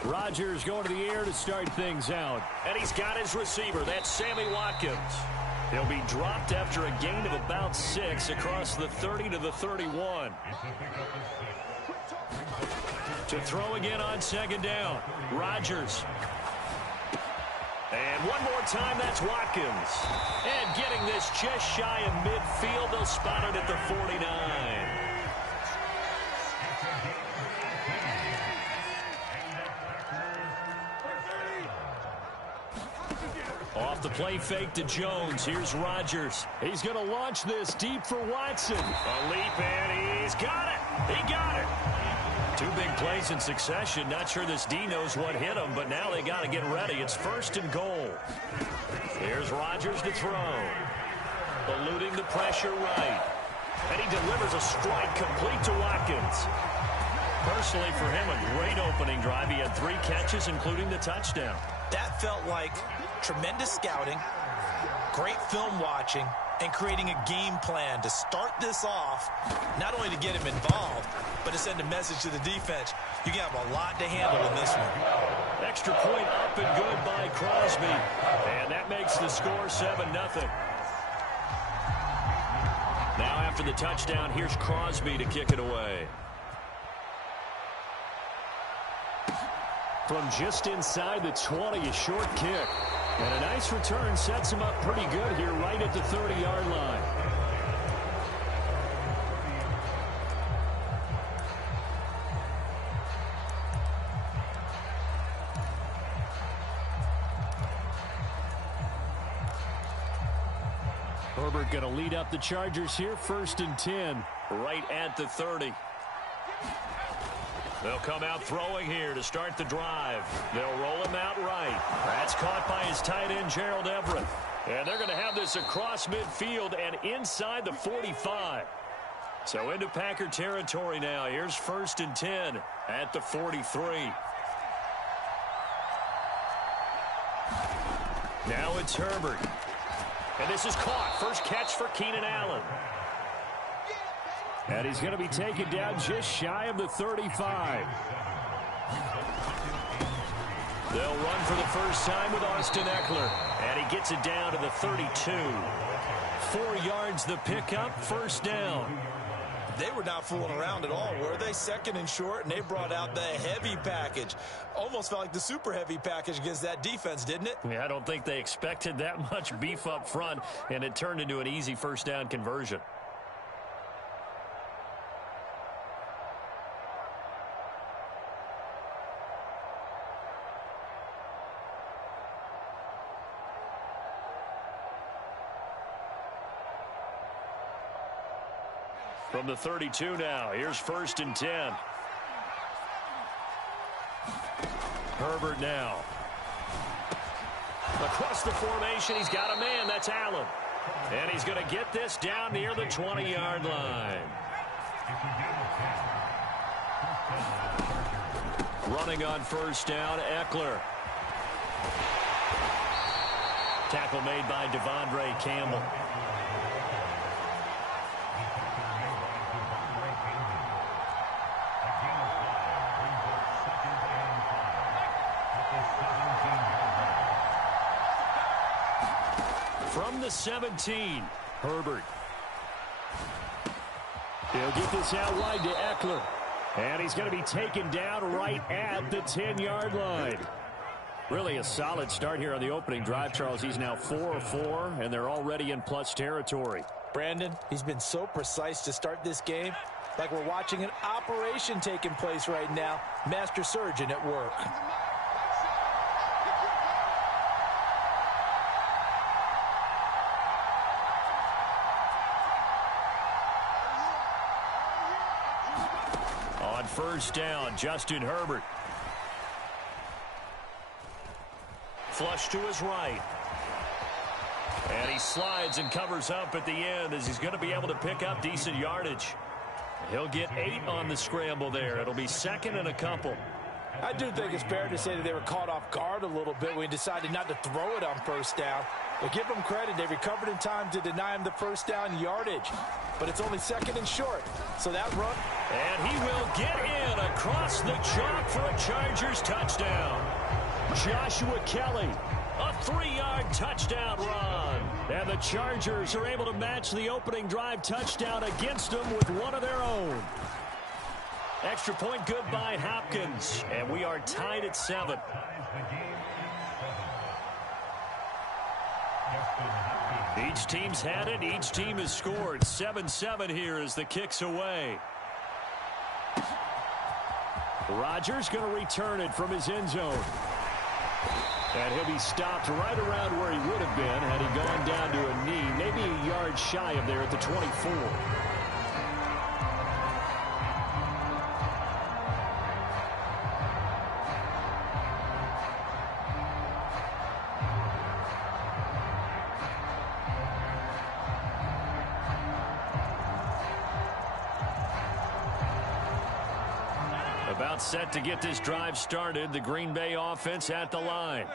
Rodgers going to the air to start things out. And he's got his receiver. That's Sammy Watkins. He'll be dropped after a gain of about 6 across the 30 to the 31. To throw again on second down. Rodgers. And one more time, that's Watkins. And getting this just shy of midfield, they'll spot it at the 49. Off the play fake to Jones. Here's Rodgers. He's going to launch this deep for Watson. A leap, and he's got it. He got it. 2 big plays in succession. Not sure this D knows what hit him, but now they got to get ready. It's 1st and goal. Here's Rodgers to throw. Eluding the pressure right. And he delivers a strike complete to Watkins. Personally, for him, a great opening drive. He had 3 catches, including the touchdown. That felt like tremendous scouting, great film watching, and creating a game plan to start this off, not only to get him involved, but to send a message to the defense. You can have a lot to handle in this one. Extra point up and good by Crosby. And that makes the score 7-0. Now after the touchdown, here's Crosby to kick it away. From just inside the 20, a short kick. And a nice return sets him up pretty good here right at the 30-yard line. Herbert going to lead up the Chargers here, 1st and 10, right at the 30. They'll come out throwing here to start the drive. They'll roll him out right. That's caught by his tight end, Gerald Everett. And they're going to have this across midfield and inside the 45. So into Packer territory now. Here's 1st and 10 at the 43. Now it's Herbert. And this is caught. First catch for Keenan Allen. And he's going to be taken down just shy of the 35. They'll run for the first time with Austin Eckler. And he gets it down to the 32. 4 yards the pickup, first down. They were not fooling around at all, were they? Second and short, and they brought out the heavy package. Almost felt like the super heavy package against that defense, didn't it? Yeah, I don't think they expected that much beef up front, and it turned into an easy first down conversion. From the 32 now, here's 1st and 10. Herbert now. Across the formation, he's got a man. That's Allen. And he's going to get this down near the 20-yard line. Running on first down, Eckler. Tackle made by Devondre Campbell. From the 17, Herbert. He'll get this out wide to Eckler. And he's going to be taken down right at the 10-yard line. Really a solid start here on the opening drive, Charles. He's now 4 of 4, and they're already in plus territory. Brandon, he's been so precise to start this game, like we're watching an operation taking place right now. Master surgeon at work. On first down, Justin Herbert. Flush to his right. And he slides and covers up at the end as he's going to be able to pick up decent yardage. He'll get 8 on the scramble there. It'll be second and a couple. I do think it's fair to say that they were caught off guard a little bit when he decided not to throw it on first down. But give them credit. They recovered in time to deny him the first down yardage. But it's only second and short. So that run. And he will get in across the chalk for a Chargers touchdown. Joshua Kelly, a 3-yard touchdown run. And the Chargers are able to match the opening drive touchdown against them with one of their own. Extra point good by Hopkins. And we are tied at 7. Each team's had it. Each team has scored. 7-7 here as the kick's away. Rodgers going to return it from his end zone. And he'll be stopped right around where he would have been had he gone down to a knee, maybe a yard shy of there at the 24. About set to get this drive started. The Green Bay offense at the line.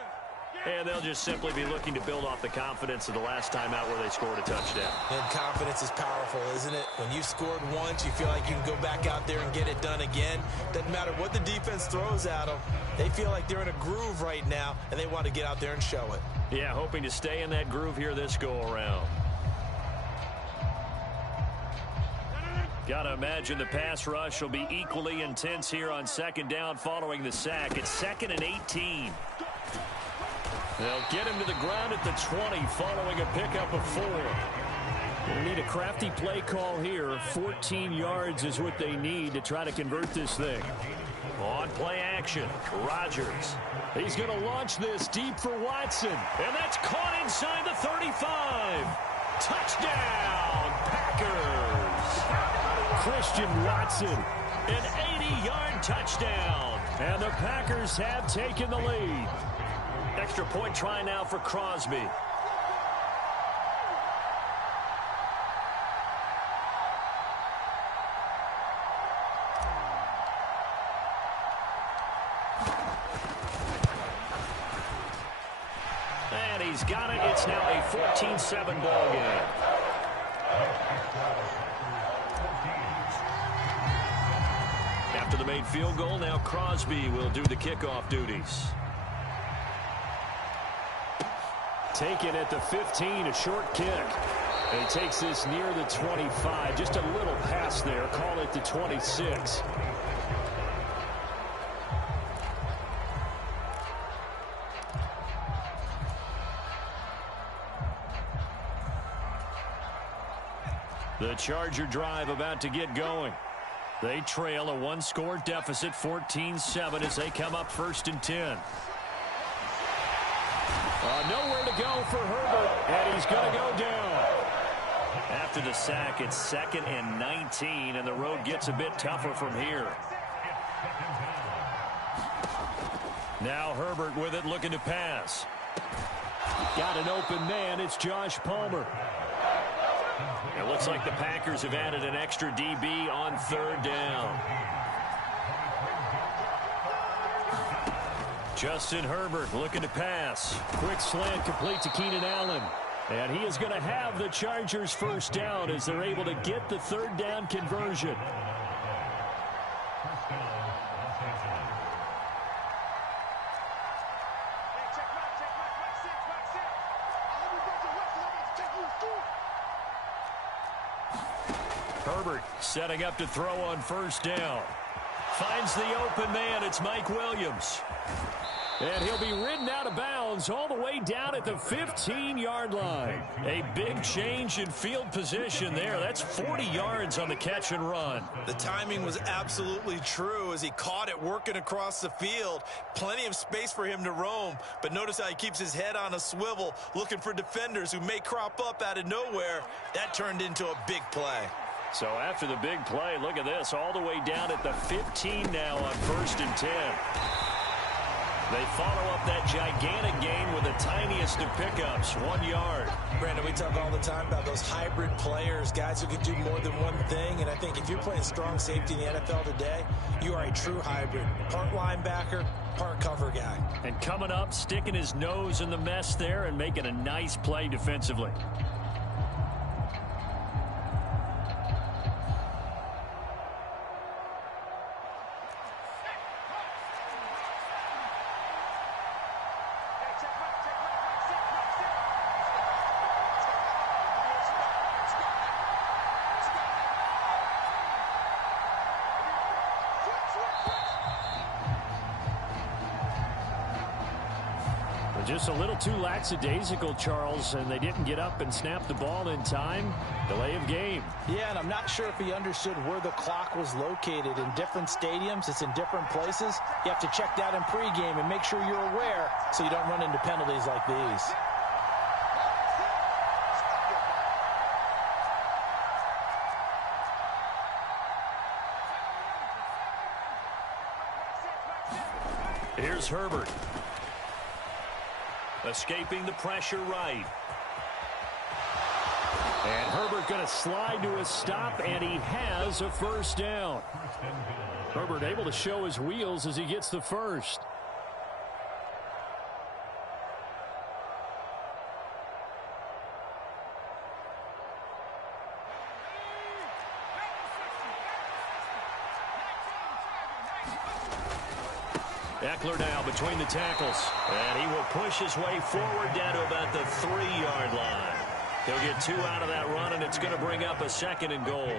And they'll just simply be looking to build off the confidence of the last time out where they scored a touchdown. And confidence is powerful, isn't it? When you've scored once, you feel like you can go back out there and get it done again. Doesn't matter what the defense throws at them. They feel like they're in a groove right now, and they want to get out there and show it. Yeah, hoping to stay in that groove here this go-around. Got to imagine the pass rush will be equally intense here on second down following the sack. It's 2nd and 18. They'll get him to the ground at the 20 following a pickup of 4. They'll need a crafty play call here. 14 yards is what they need to try to convert this thing. On play action, Rodgers. He's going to launch this deep for Watson. And that's caught inside the 35. Touchdown, Packers. Christian Watson, an 80-yard touchdown. And the Packers have taken the lead. Extra point try now for Crosby. And he's got it. It's now a 14-7 ball game. After the made field goal, now Crosby will do the kickoff duties. Taken at the 15, a short kick. He takes this near the 25, just a little past there. Call it the 26. The Charger drive about to get going. They trail a one-score deficit, 14-7, as they come up 1st and 10. Nowhere to go for Herbert, and he's going to go down. After the sack, it's 2nd and 19, and the road gets a bit tougher from here. Now Herbert with it, looking to pass. Got an open man. It's Josh Palmer. It looks like the Packers have added an extra DB on 3rd down. Justin Herbert looking to pass. Quick slant complete to Keenan Allen. And he is going to have the Chargers 1st down as they're able to get the 3rd down conversion. Herbert setting up to throw on 1st down. Finds the open man. It's Mike Williams. And he'll be ridden out of bounds all the way down at the 15-yard line. A big change in field position there. That's 40 yards on the catch and run. The timing was absolutely true as he caught it working across the field. Plenty of space for him to roam. But notice how he keeps his head on a swivel, looking for defenders who may crop up out of nowhere. That turned into a big play. So after the big play, look at this, all the way down at the 15 now on 1st and 10. They follow up that gigantic gain with the tiniest of pickups, 1 yard. Brandon, we talk all the time about those hybrid players, guys who can do more than one thing. And I think if you're playing strong safety in the NFL today, you are a true hybrid. Part linebacker, part cover guy. And coming up, sticking his nose in the mess there and making a nice play defensively. Just a little too lackadaisical, Charles, and they didn't get up and snap the ball in time. Delay of game. Yeah, and I'm not sure if he understood where the clock was located. In different stadiums, it's in different places. You have to check that in pregame and make sure you're aware so you don't run into penalties like these. Here's Herbert. Escaping the pressure right. And Herbert going to slide to a stop, and he has a 1st down. Herbert able to show his wheels as he gets the 1st. Eckler now between the tackles. And he will push his way forward down to about the 3-yard line. He'll get 2 out of that run, and it's going to bring up a 2nd and goal.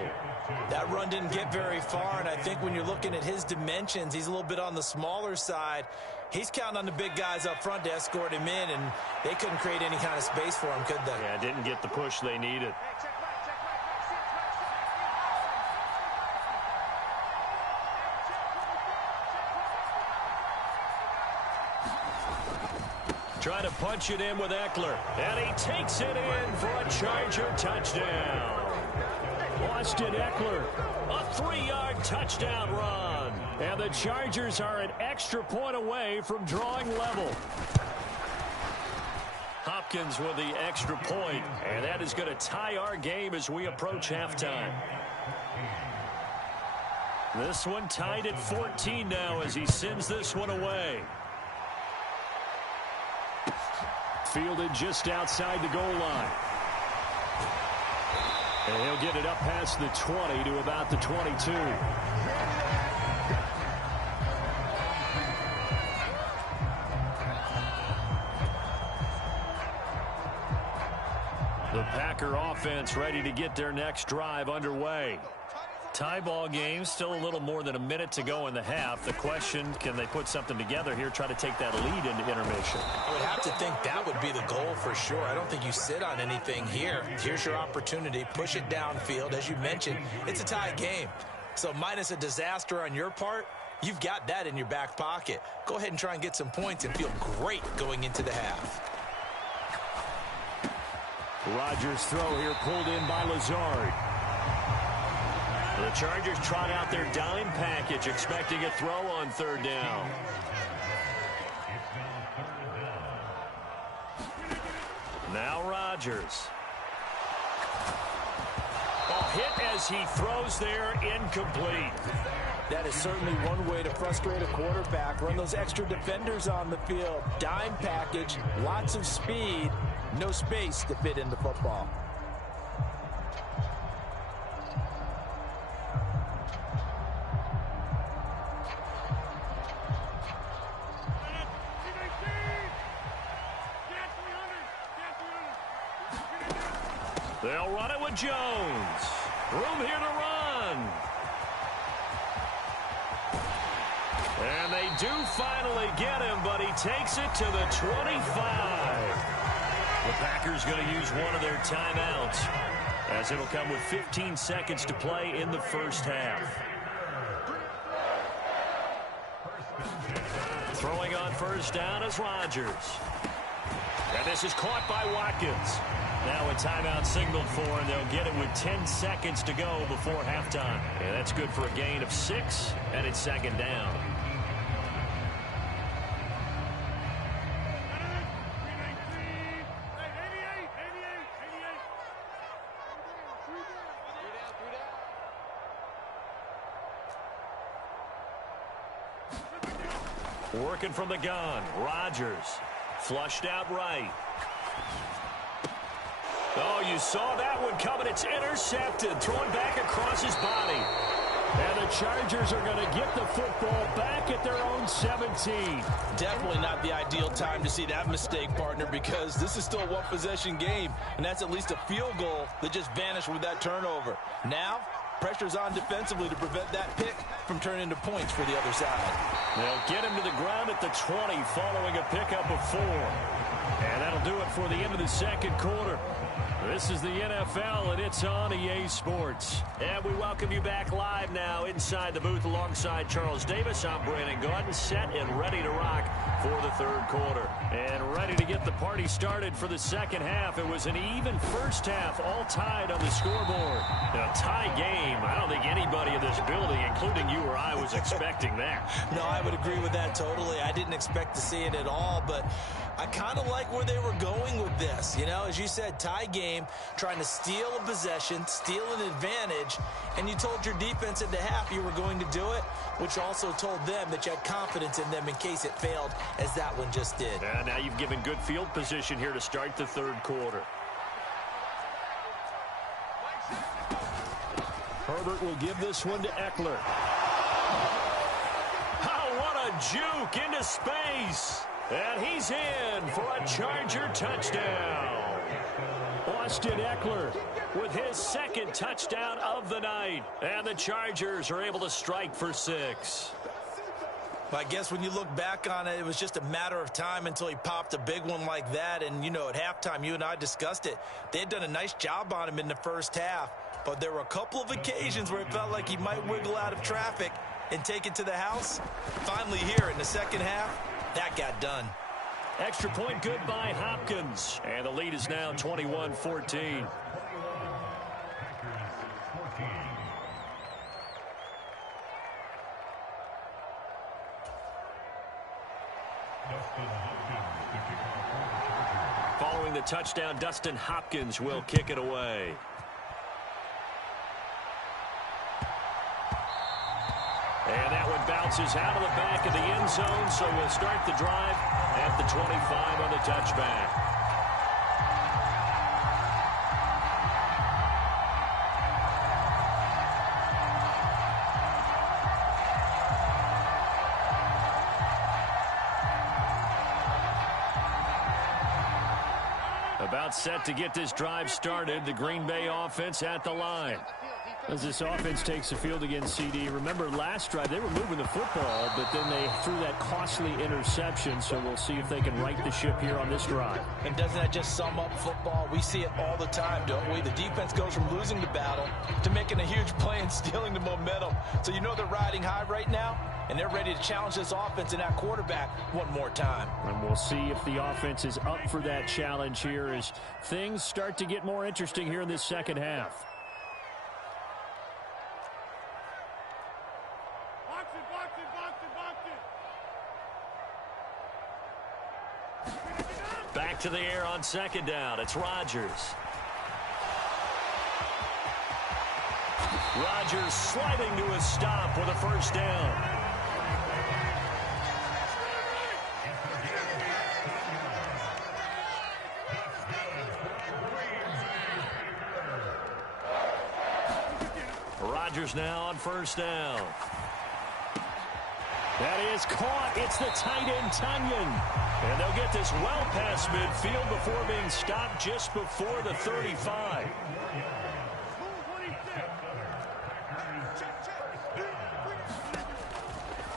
That run didn't get very far, and I think when you're looking at his dimensions, he's a little bit on the smaller side. He's counting on the big guys up front to escort him in, and they couldn't create any kind of space for him, could they? Yeah, didn't get the push they needed. Trying to punch it in with Eckler. And he takes it in for a Charger touchdown. Austin Eckler, a 3-yard touchdown run. And the Chargers are an extra point away from drawing level. Hopkins with the extra point. And that is going to tie our game as we approach halftime. This one tied at 14 now as he sends this one away. Fielded just outside the goal line. And he'll get it up past the 20 to about the 22. The Packers Packer offense ready to get their next drive underway. Tie ball game, still a little more than a minute to go in the half. The question, can they put something together here, try to take that lead into intermission? I would have to think that would be the goal for sure. I don't think you sit on anything here. Here's your opportunity. Push it downfield. As you mentioned, it's a tie game. So minus a disaster on your part, you've got that in your back pocket. Go ahead and try and get some points and feel great going into the half. Rodgers' throw here pulled in by Lazard. The Chargers trot out their dime package, expecting a throw on third down. Now Rodgers. Hit as he throws there, incomplete. That is certainly one way to frustrate a quarterback. Run those extra defenders on the field. Dime package, lots of speed, no space to fit into football. They'll run it with Jones. Room here to run. And they do finally get him, but he takes it to the 25. The Packers going to use one of their timeouts, as it'll come with 15 seconds to play in the first half. Throwing on first down is Rodgers. And this is caught by Watkins. Now a timeout signaled for, and they'll get it with 10 seconds to go before halftime. And that's good for a gain of 6, and it's second down. Working from the gun, Rodgers. Flushed out right. Oh, you saw that one coming. It's intercepted. Thrown back across his body. And the Chargers are going to get the football back at their own 17. Definitely not the ideal time to see that mistake, partner, because this is still a one-possession game, and that's at least a field goal that just vanished with that turnover. Now, pressure's on defensively to prevent that pick from turning into points for the other side. They'll get him to the ground at the 20 following a pickup of 4. And that'll do it for the end of the second quarter. This is the NFL, and it's on EA Sports. And we welcome you back live now inside the booth alongside Charles Davis. I'm Brandon Gaudin, set and ready to rock for the third quarter. And ready to get the party started for the second half. It was an even first half, all tied on the scoreboard. A tie game. I don't think anybody in this building, including you or I, was expecting that. No, I would agree with that totally. I didn't expect to see it at all, but I kind of like where they were going with this. You know, as you said, tie game, trying to steal a possession, steal an advantage, and you told your defense at the half you were going to do it, which also told them that you had confidence in them in case it failed, as that one just did. And now you've given good field position here to start the third quarter. Herbert will give this one to Eckler. Oh, what a juke into space. And he's in for a Charger touchdown. Austin Eckler with his second touchdown of the night. And the Chargers are able to strike for 6. I guess when you look back on it, it was just a matter of time until he popped a big one like that. And, you know, at halftime, you and I discussed it. They had done a nice job on him in the first half. But there were a couple of occasions where it felt like he might wiggle out of traffic and take it to the house. Finally here in the second half, that got done. Extra point good by Hopkins. And the lead is now 21-14. Following the touchdown, Dustin Hopkins will kick it away. And that one bounces out of the back of the end zone, so we'll start the drive at the 25 on the touchback. About set to get this drive started. The Green Bay offense at the line. As this offense takes the field against CD, remember last drive they were moving the football, but then they threw that costly interception, so we'll see if they can right the ship here on this drive. And doesn't that just sum up football? We see it all the time, don't we? The defense goes from losing the battle to making a huge play and stealing the momentum. So you know they're riding high right now, and they're ready to challenge this offense and that quarterback one more time. And we'll see if the offense is up for that challenge here as things start to get more interesting here in this second half. Back to the air on second down. It's Rodgers. Rodgers sliding to a stop with a first down. Rodgers now on first down. That is caught. It's the tight end, Tunyon. And they'll get this well past midfield before being stopped just before the 35.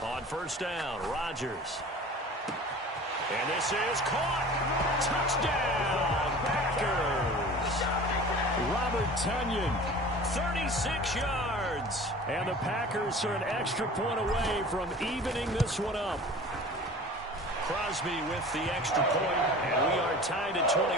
On first down, Rodgers. And this is caught. Touchdown, Packers. Robert Tunyon. 36 yards. And the Packers are an extra point away from evening this one up. Crosby with the extra point, and we are tied at 21.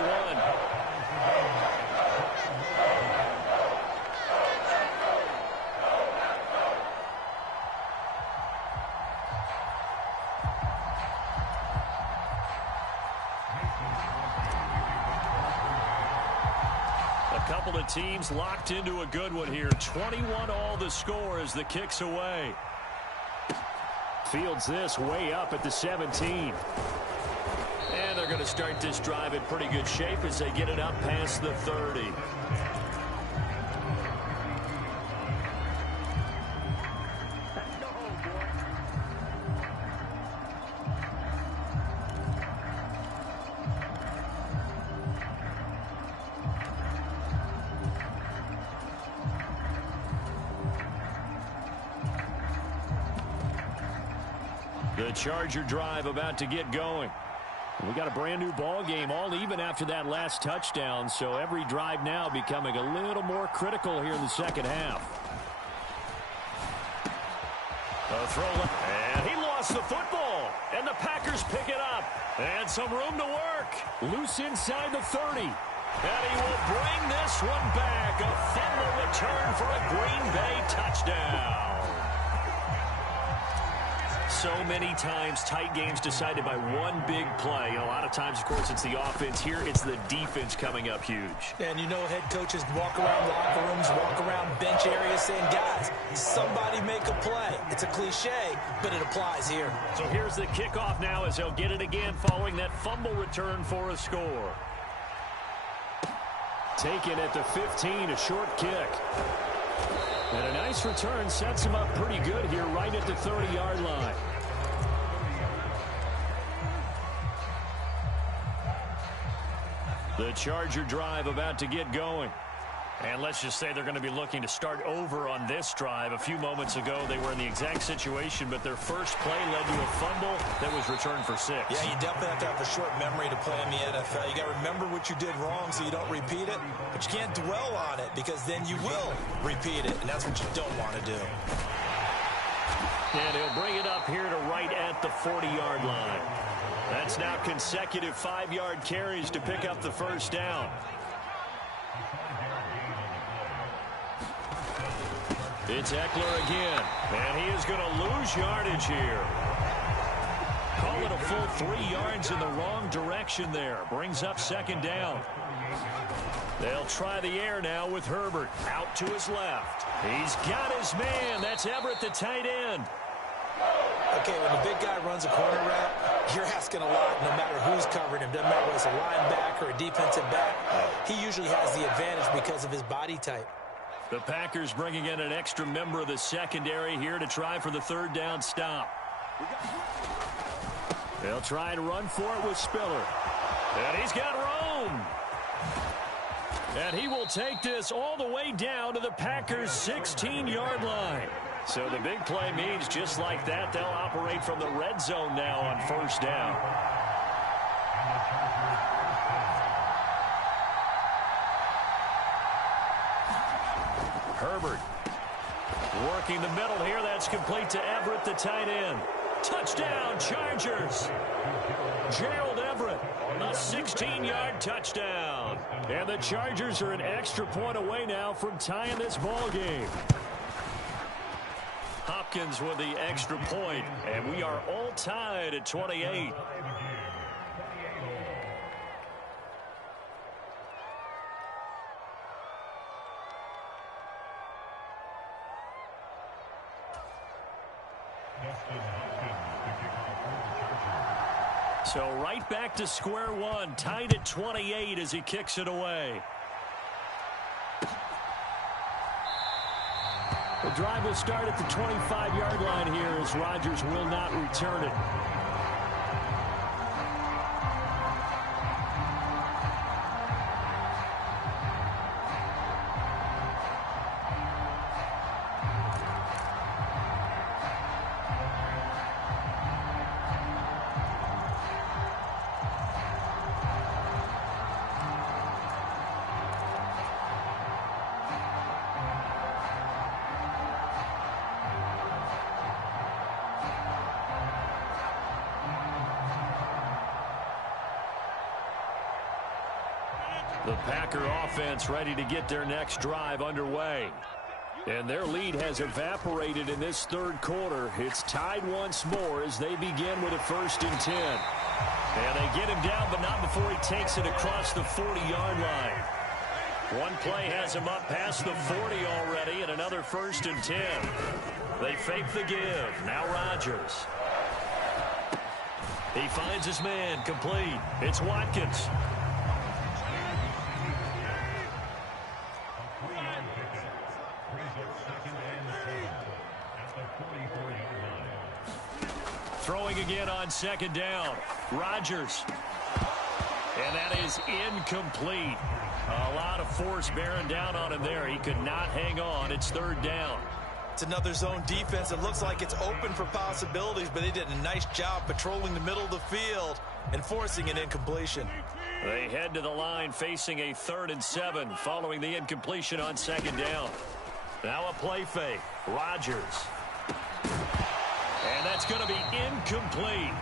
Couple of teams locked into a good one here. 21 all the score as the kick's away. Fields this way up at the 17. And they're going to start this drive in pretty good shape as they get it up past the 30. The Charger drive about to get going. We got a brand new ball game, all even after that last touchdown, so every drive now becoming a little more critical here in the second half. A throw, and he lost the football, and the Packers pick it up. And some room to work. Loose inside the 30. And he will bring this one back. A fumble return for a Green Bay touchdown. So many times tight games decided by one big play. A lot of times, of course, it's the offense. Here, it's the defense coming up huge. And you know head coaches walk around locker rooms, walk around bench areas saying, guys, somebody make a play. It's a cliche, but it applies here. So here's the kickoff now as they'll get it again following that fumble return for a score. Taken at the 15, a short kick. And a nice return sets him up pretty good here right at the 30-yard line. The Charger drive about to get going. And let's just say they're going to be looking to start over on this drive. A few moments ago, they were in the exact situation, but their first play led to a fumble that was returned for 6. Yeah, you definitely have to have a short memory to play in the NFL. You got to remember what you did wrong so you don't repeat it, but you can't dwell on it because then you will repeat it, and that's what you don't want to do. And he'll bring it up here to right at the 40-yard line. That's now consecutive 5-yard carries to pick up the first down. It's Eckler again, and he is going to lose yardage here. Call it a full 3 yards in the wrong direction there. Brings up second down. They'll try the air now with Herbert out to his left. He's got his man. That's Everett, the tight end. Okay, when the big guy runs a corner route, you're asking a lot no matter who's covering him. Doesn't matter whether it's a linebacker or a defensive back. He usually has the advantage because of his body type. The Packers bringing in an extra member of the secondary here to try for the third down stop. They'll try and run for it with Spiller. And he's got room. And he will take this all the way down to the Packers' 16-yard line. So the big play means just like that, they'll operate from the red zone now on first down. Herbert working the middle here. That's complete to Everett, the tight end. Touchdown, Chargers. Gerald Everett, a 16-yard touchdown. And the Chargers are an extra point away now from tying this ball game. Hopkins with the extra point, and we are all tied at 28. So right back to square one, tied at 28 as he kicks it away. The drive will start at the 25-yard line here as Rodgers will not return it. The Packer offense ready to get their next drive underway. And their lead has evaporated in this third quarter. It's tied once more as they begin with a 1st and 10. And they get him down, but not before he takes it across the 40-yard line. One play has him up past the 40 already, and another 1st and 10. They fake the give. Now Rodgers. He finds his man complete. It's Watkins. Throwing again on 2nd down. Rodgers. And that is incomplete. A lot of force bearing down on him there. He could not hang on. It's 3rd down. It's another zone defense. It looks like it's open for possibilities, but they did a nice job patrolling the middle of the field and forcing an incompletion. They head to the line facing a 3rd and 7 following the incompletion on 2nd down. Now a play fake. Rodgers. And that's going to be incomplete.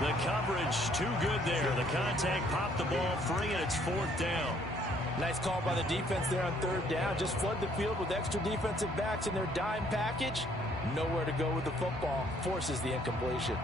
The coverage too good there. The contact popped the ball free, and it's 4th down. Nice call by the defense there on 3rd down. Just flood the field with extra defensive backs in their dime package. Nowhere to go with the football. Forces the incompletion.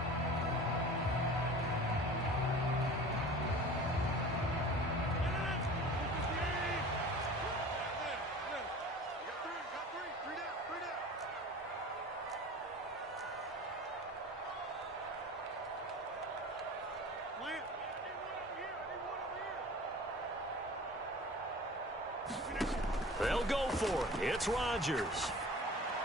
They'll go for it. It's Rodgers.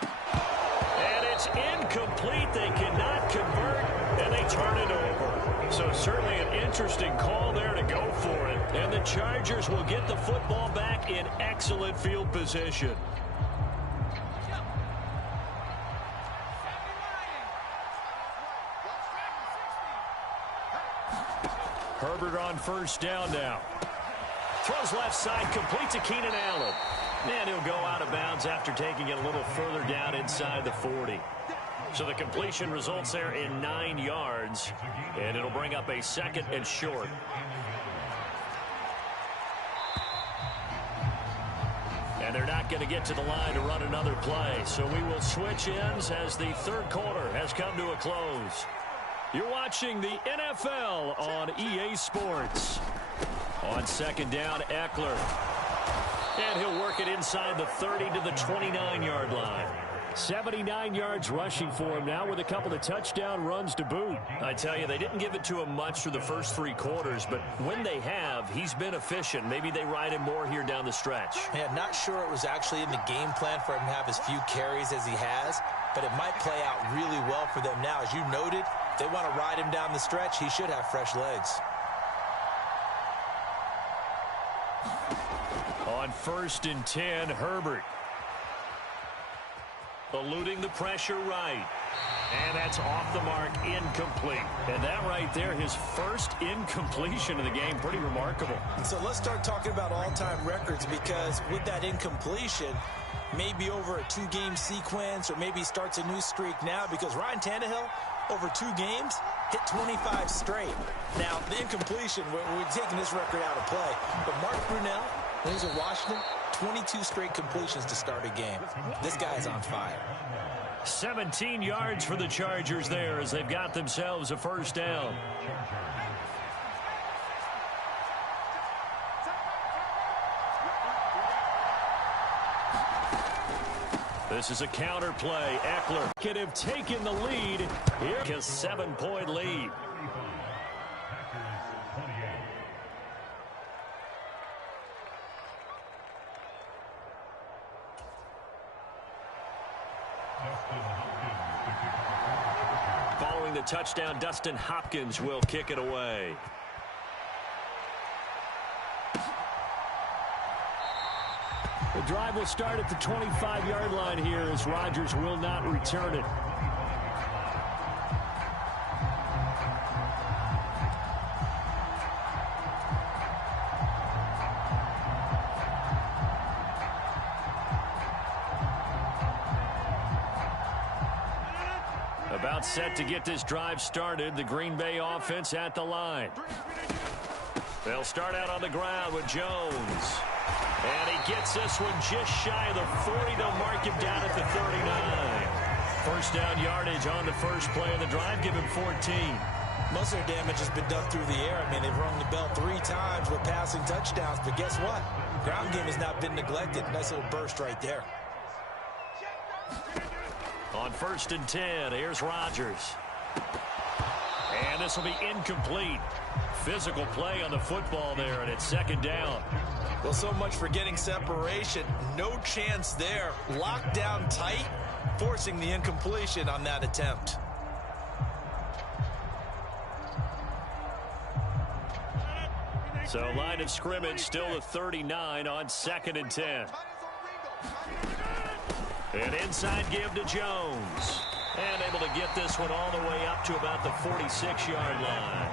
And it's incomplete. They cannot convert, and they turn it over. So certainly an interesting call there to go for it. And the Chargers will get the football back in excellent field position. Herbert on 1st down now. Throws left side, complete to Keenan Allen. And he'll go out of bounds after taking it a little further down inside the 40. So the completion results there in 9 yards. And it'll bring up a 2nd and short. And they're not going to get to the line to run another play. So we will switch ends as the 3rd quarter has come to a close. You're watching the NFL on EA Sports. On 2nd down, Eckler. And he'll work it inside the 30 to the 29-yard line. 79 yards rushing for him now with a couple of touchdown runs to boot. I tell you, they didn't give it to him much through the first 3 quarters, but when they have, he's been efficient. Maybe they ride him more here down the stretch. Yeah, not sure it was actually in the game plan for him to have as few carries as he has, but it might play out really well for them now. As you noted, they want to ride him down the stretch. He should have fresh legs. On 1st and 10, Herbert. Eluding the pressure right. And that's off the mark, incomplete. And that right there, his first incompletion of the game, pretty remarkable. So let's start talking about all-time records, because with that incompletion, maybe over a 2-game sequence, or maybe starts a new streak now, because Ryan Tannehill, over 2 games, hit 25 straight. Now, the incompletion, we're taking this record out of play. But Mark Brunell, when he was at Washington, 22 straight completions to start a game. This guy's on fire. 17 yards for the Chargers there as they've got themselves a first down. This is a counter play. Eckler could have taken the lead. Here, a 7-point lead. Following the touchdown, Dustin Hopkins will kick it away. The drive will start at the 25-yard line here as Rodgers will not return it. About set to get this drive started. The Green Bay offense at the line. They'll start out on the ground with Jones. And he gets this one just shy of the 40. They'll mark him down at the 39. First down yardage on the first play of the drive. Give him 14. Most of their damage has been done through the air. I mean, they've rung the bell 3 times with passing touchdowns. But guess what? Ground game has not been neglected. Nice little burst right there. On 1st and 10, here's Rodgers. And this will be incomplete. Physical play on the football there, and it's 2nd down. Well, so much for getting separation. No chance there. Locked down tight, forcing the incompletion on that attempt. So line of scrimmage still the 39 on 2nd and 10. An inside give to Jones. And able to get this one all the way up to about the 46-yard line.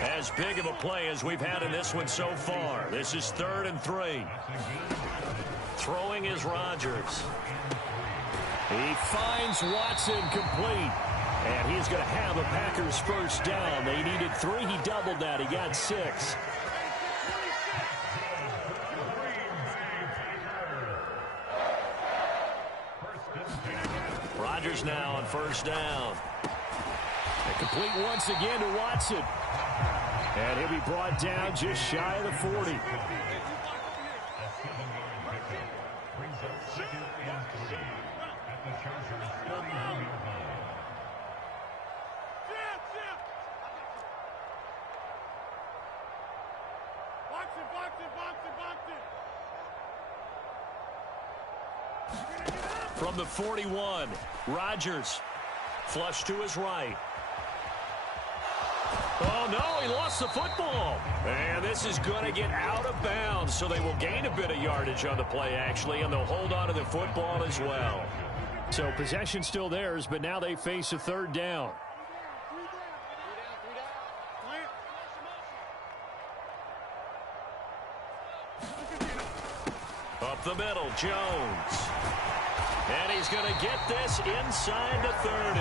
As big of a play as we've had in this one so far. This is 3rd and 3. Throwing is Rodgers. He finds Watson complete. And he's going to have a Packers first down. They needed 3. He doubled that. He got 6. Rodgers now on first down. And complete once again to Watson. And he'll be brought down just shy of the 40. From the 41, Rodgers flush to his right. Oh, no, he lost the football. And this is going to get out of bounds, so they will gain a bit of yardage on the play, actually, and they'll hold on to the football as well. So possession still theirs, but now they face a 3rd down. Up the middle, Jones. And he's going to get this inside the 30.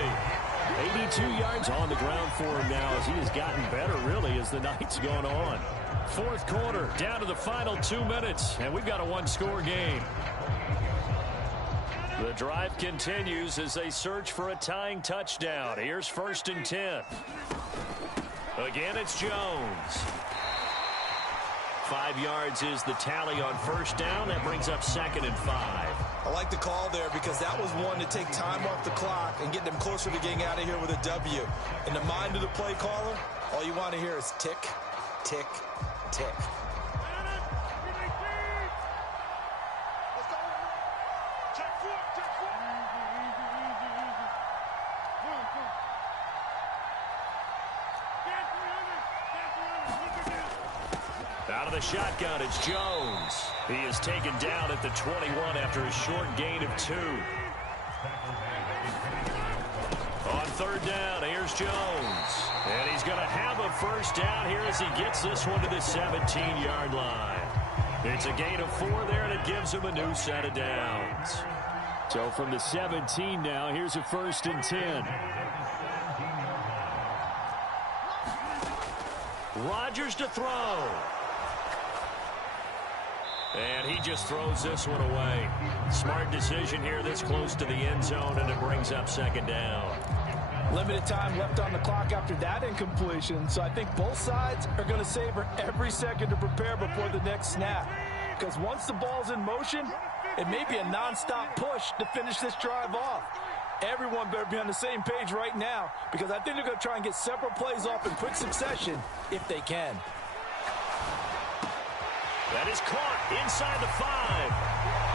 82 yards on the ground for him now as he has gotten better, really, as the night's gone on. 4th quarter, down to the final 2 minutes, and we've got a 1-score game. The drive continues as they search for a tying touchdown. Here's 1st and 10. Again, it's Jones. 5 yards is the tally on first down. That brings up 2nd and 5. I like the call there because that was one to take time off the clock and get them closer to getting out of here with a W. In the mind of the play caller, all you want to hear is tick, tick, tick. the shotgun, it's Jones. He is taken down at the 21 after a short gain of 2. On third down, here's Jones. And he's going to have a first down here as he gets this one to the 17-yard line. It's a gain of 4 there, and it gives him a new set of downs. So from the 17 now, here's a 1st and 10. Rodgers to throw. And he just throws this one away. Smart decision here this close to the end zone, and it brings up 2nd down. Limited time left on the clock after that incompletion, so I think both sides are going to savor every second to prepare before the next snap. Because once the ball's in motion, it may be a nonstop push to finish this drive off. Everyone better be on the same page right now, because I think they're going to try and get several plays off in quick succession if they can. That is caught inside the 5.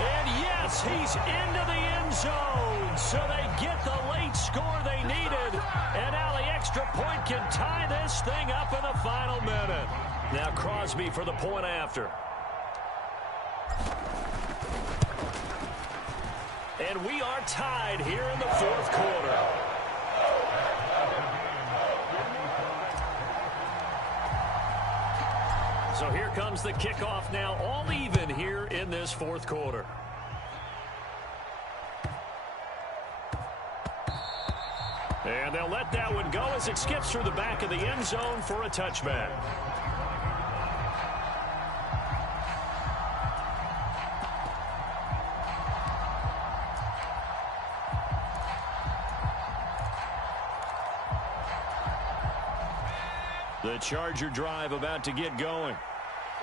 And yes, he's into the end zone. So they get the late score they needed. And now the extra point can tie this thing up in the final minute. Now Crosby for the point after. And we are tied here in the 4th quarter. So here comes the kickoff now, all even here in this 4th quarter. And they'll let that one go as it skips through the back of the end zone for a touchback. The Charger drive about to get going.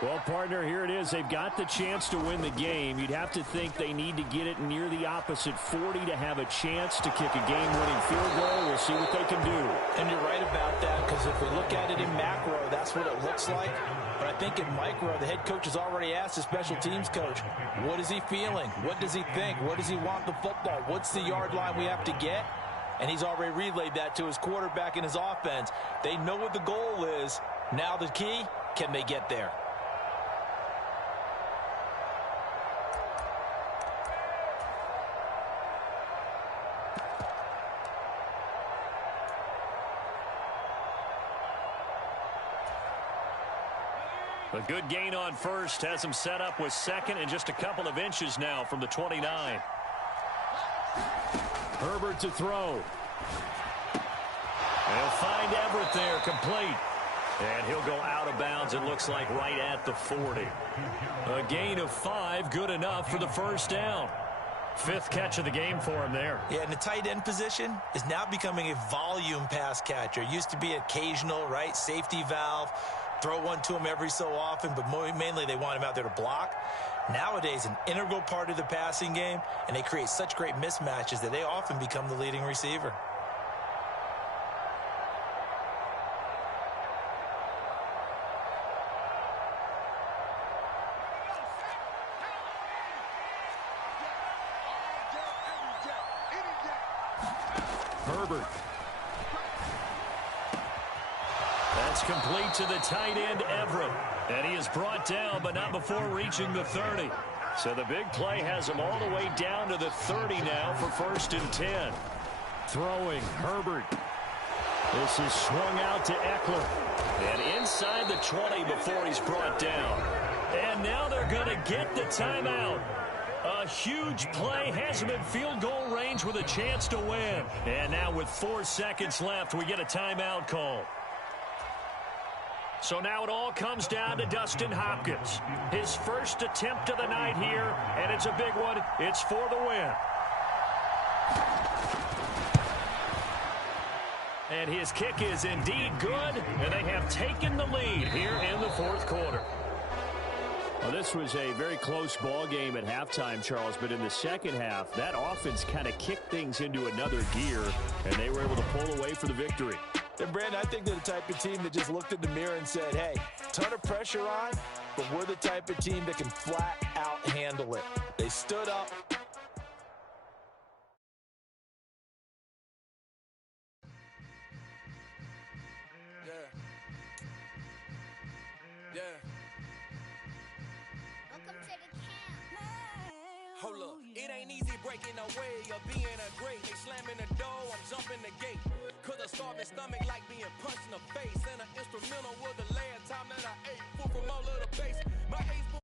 Well, partner, here it is. They've got the chance to win the game. You'd have to think they need to get it near the opposite 40 to have a chance to kick a game-winning field goal. We'll see what they can do. And you're right about that, because if we look at it in macro, that's what it looks like. But I think in micro, the head coach has already asked the special teams coach, what is he feeling? What does he think? What does he want the football? What's the yard line we have to get? And he's already relayed that to his quarterback and his offense. They know what the goal is. Now the key, can they get there? A good gain on first has him set up with 2nd and just a couple of inches now from the 29. Herbert to throw. They'll find Everett there, complete. And he'll go out of bounds, it looks like, right at the 40. A gain of 5, good enough for the 1st down. 5th catch of the game for him there. Yeah, and the tight end position is now becoming a volume pass catcher. Used to be occasional, right, safety valve. Throw one to him every so often, but mainly they want him out there to block. Nowadays, an integral part of the passing game, and they create such great mismatches that they often become the leading receiver. Herbert. That's complete to the tight end, Everett. And he is brought down, but not before reaching the 30. So the big play has him all the way down to the 30 now for 1st and 10. Throwing, Herbert. This is swung out to Eckler. And inside the 20 before he's brought down. And now they're going to get the timeout. A huge play has him in field goal range with a chance to win. And now with 4 seconds left, we get a timeout call. So now it all comes down to Dustin Hopkins. His first attempt of the night here, and it's a big one. It's for the win. And his kick is indeed good, and they have taken the lead here in the 4th quarter. Well, this was a very close ball game at halftime, Charles, but in the second half, that offense kind of kicked things into another gear, and they were able to pull away for the victory. And, Brandon, I think they're the type of team that just looked in the mirror and said, hey, ton of pressure on, but we're the type of team that can flat out handle it. They stood up. ain't easy breaking away or being a great. They slamming the door, I'm jumping the gate. Cause a starving stomach like being punched in the face. And an instrumental was the last time that I ate food from all of the base. My ace